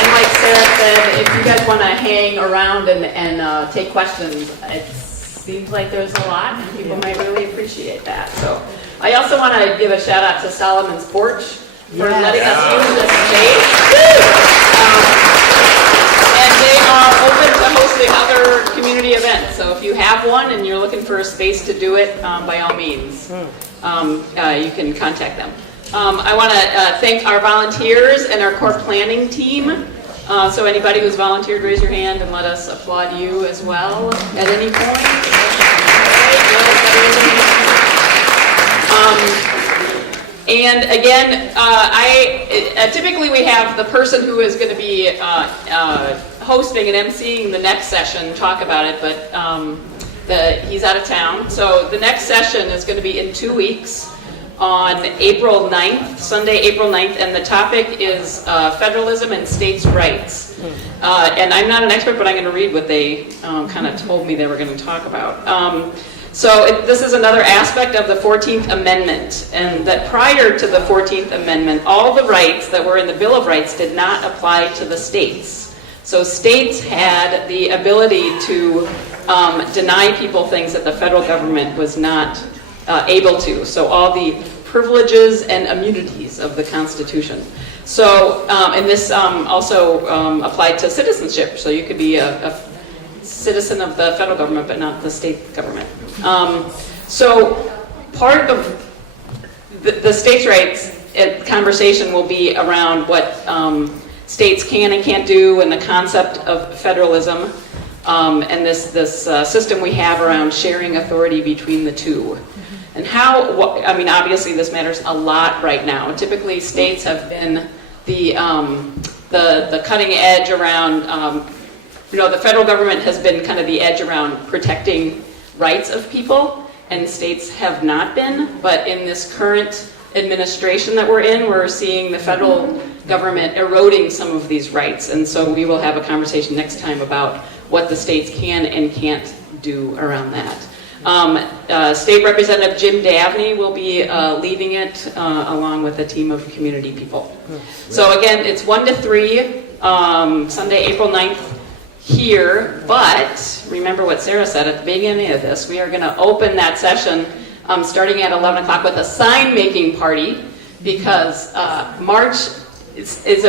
And like Sarah said, if you guys want to hang around and take questions, it seems like there's a lot and people might really appreciate that. So I also want to give a shout out to Solomon's Porch for letting us use this space. And they are open to hosting other community events. So if you have one and you're looking for a space to do it, by all means, you can contact them. I want to thank our volunteers and our core planning team. So anybody who's volunteered, raise your hand and let us applaud you as well at any point. And again, typically we have the person who is going to be hosting and emceeing the next session talk about it, but he's out of town. So the next session is going to be in 2 weeks on April 9th, Sunday, April 9th, and the topic is federalism and states' rights. And I'm not an expert, but I'm going to read what they kind of told me they were going to talk about. This is another aspect of the 14th Amendment, and that prior to the 14th Amendment, all the rights that were in the Bill of Rights did not apply to the states. So states had the ability to deny people things that the federal government was not able to. So all the privileges and immunities of the Constitution. So, and this also applied to citizenship. So you could be a citizen of the federal government, but not the state government. So part of the states' rights conversation will be around what states can and can't do, and the concept of federalism, and this system we have around sharing authority between the two. And how, I mean, obviously this matters a lot right now. Typically states have been the cutting edge around, the federal government has been kind of the edge around protecting rights of people, and states have not been. But in this current administration that we're in, we're seeing the federal government eroding some of these rights. And so we will have a conversation next time about what the states can and can't do around that. State Representative Jim Davney will be leading it along with a team of community people. So again, it's 1 to 3, Sunday, April 9th here, but remember what Sarah said at the beginning of this, we are going to open that session starting at 11 o'clock with a sign-making party, because March is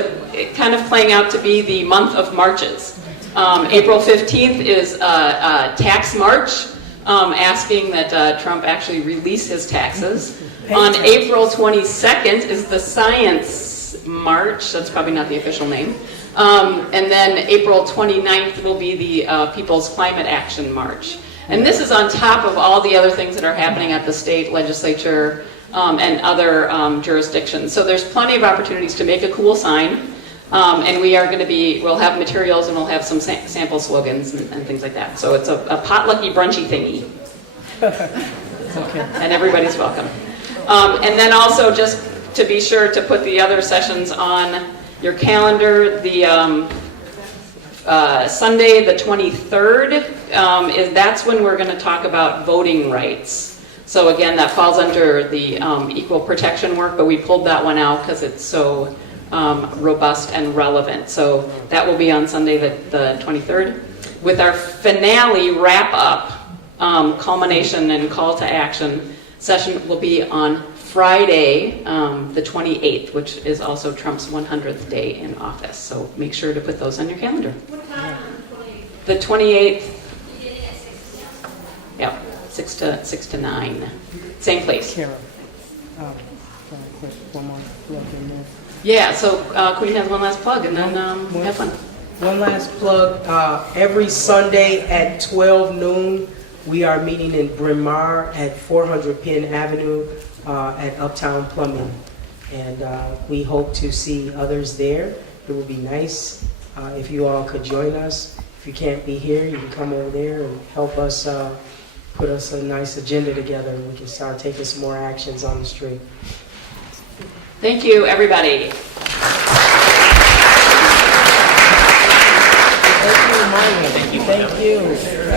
kind of playing out to be the month of marches. April 15th is a tax march, asking that Trump actually release his taxes. On April 22nd is the Science March. That's probably not the official name. And then April 29th will be the People's Climate Action March. And this is on top of all the other things that are happening at the state legislature and other jurisdictions. So there's plenty of opportunities to make a cool sign. And we are going to we'll have materials and we'll have some sample slogans and things like that. So it's a potlucky, brunchy thingy. Okay. And everybody's welcome. And then also, just to be sure to put the other sessions on your calendar, the Sunday the 23rd, that's when we're going to talk about voting rights. So again, that falls under the equal protection work, but we pulled that one out because it's so robust and relevant. So that will be on Sunday the 23rd. With our finale wrap-up, culmination and call to action session will be on Friday, the 28th, which is also Trump's 100th day in office. So make sure to put those on your calendar. What time on The 28th, Beginning at 6 p.m. yeah, 6 to 9. Same place. Kara, one more plug in there. Yeah, so Queen has one last plug, and then have fun. One last plug. Every Sunday at 12 noon, we are meeting in Bryn Mawr at 400 Penn Avenue at Uptown Plumbing. And we hope to see others there. It would be nice if you all could join us. If you can't be here, you can come over there and help us put us a nice agenda together, and we can start taking some more actions on the street. Thank you, everybody. Thank you, Maya. Thank you.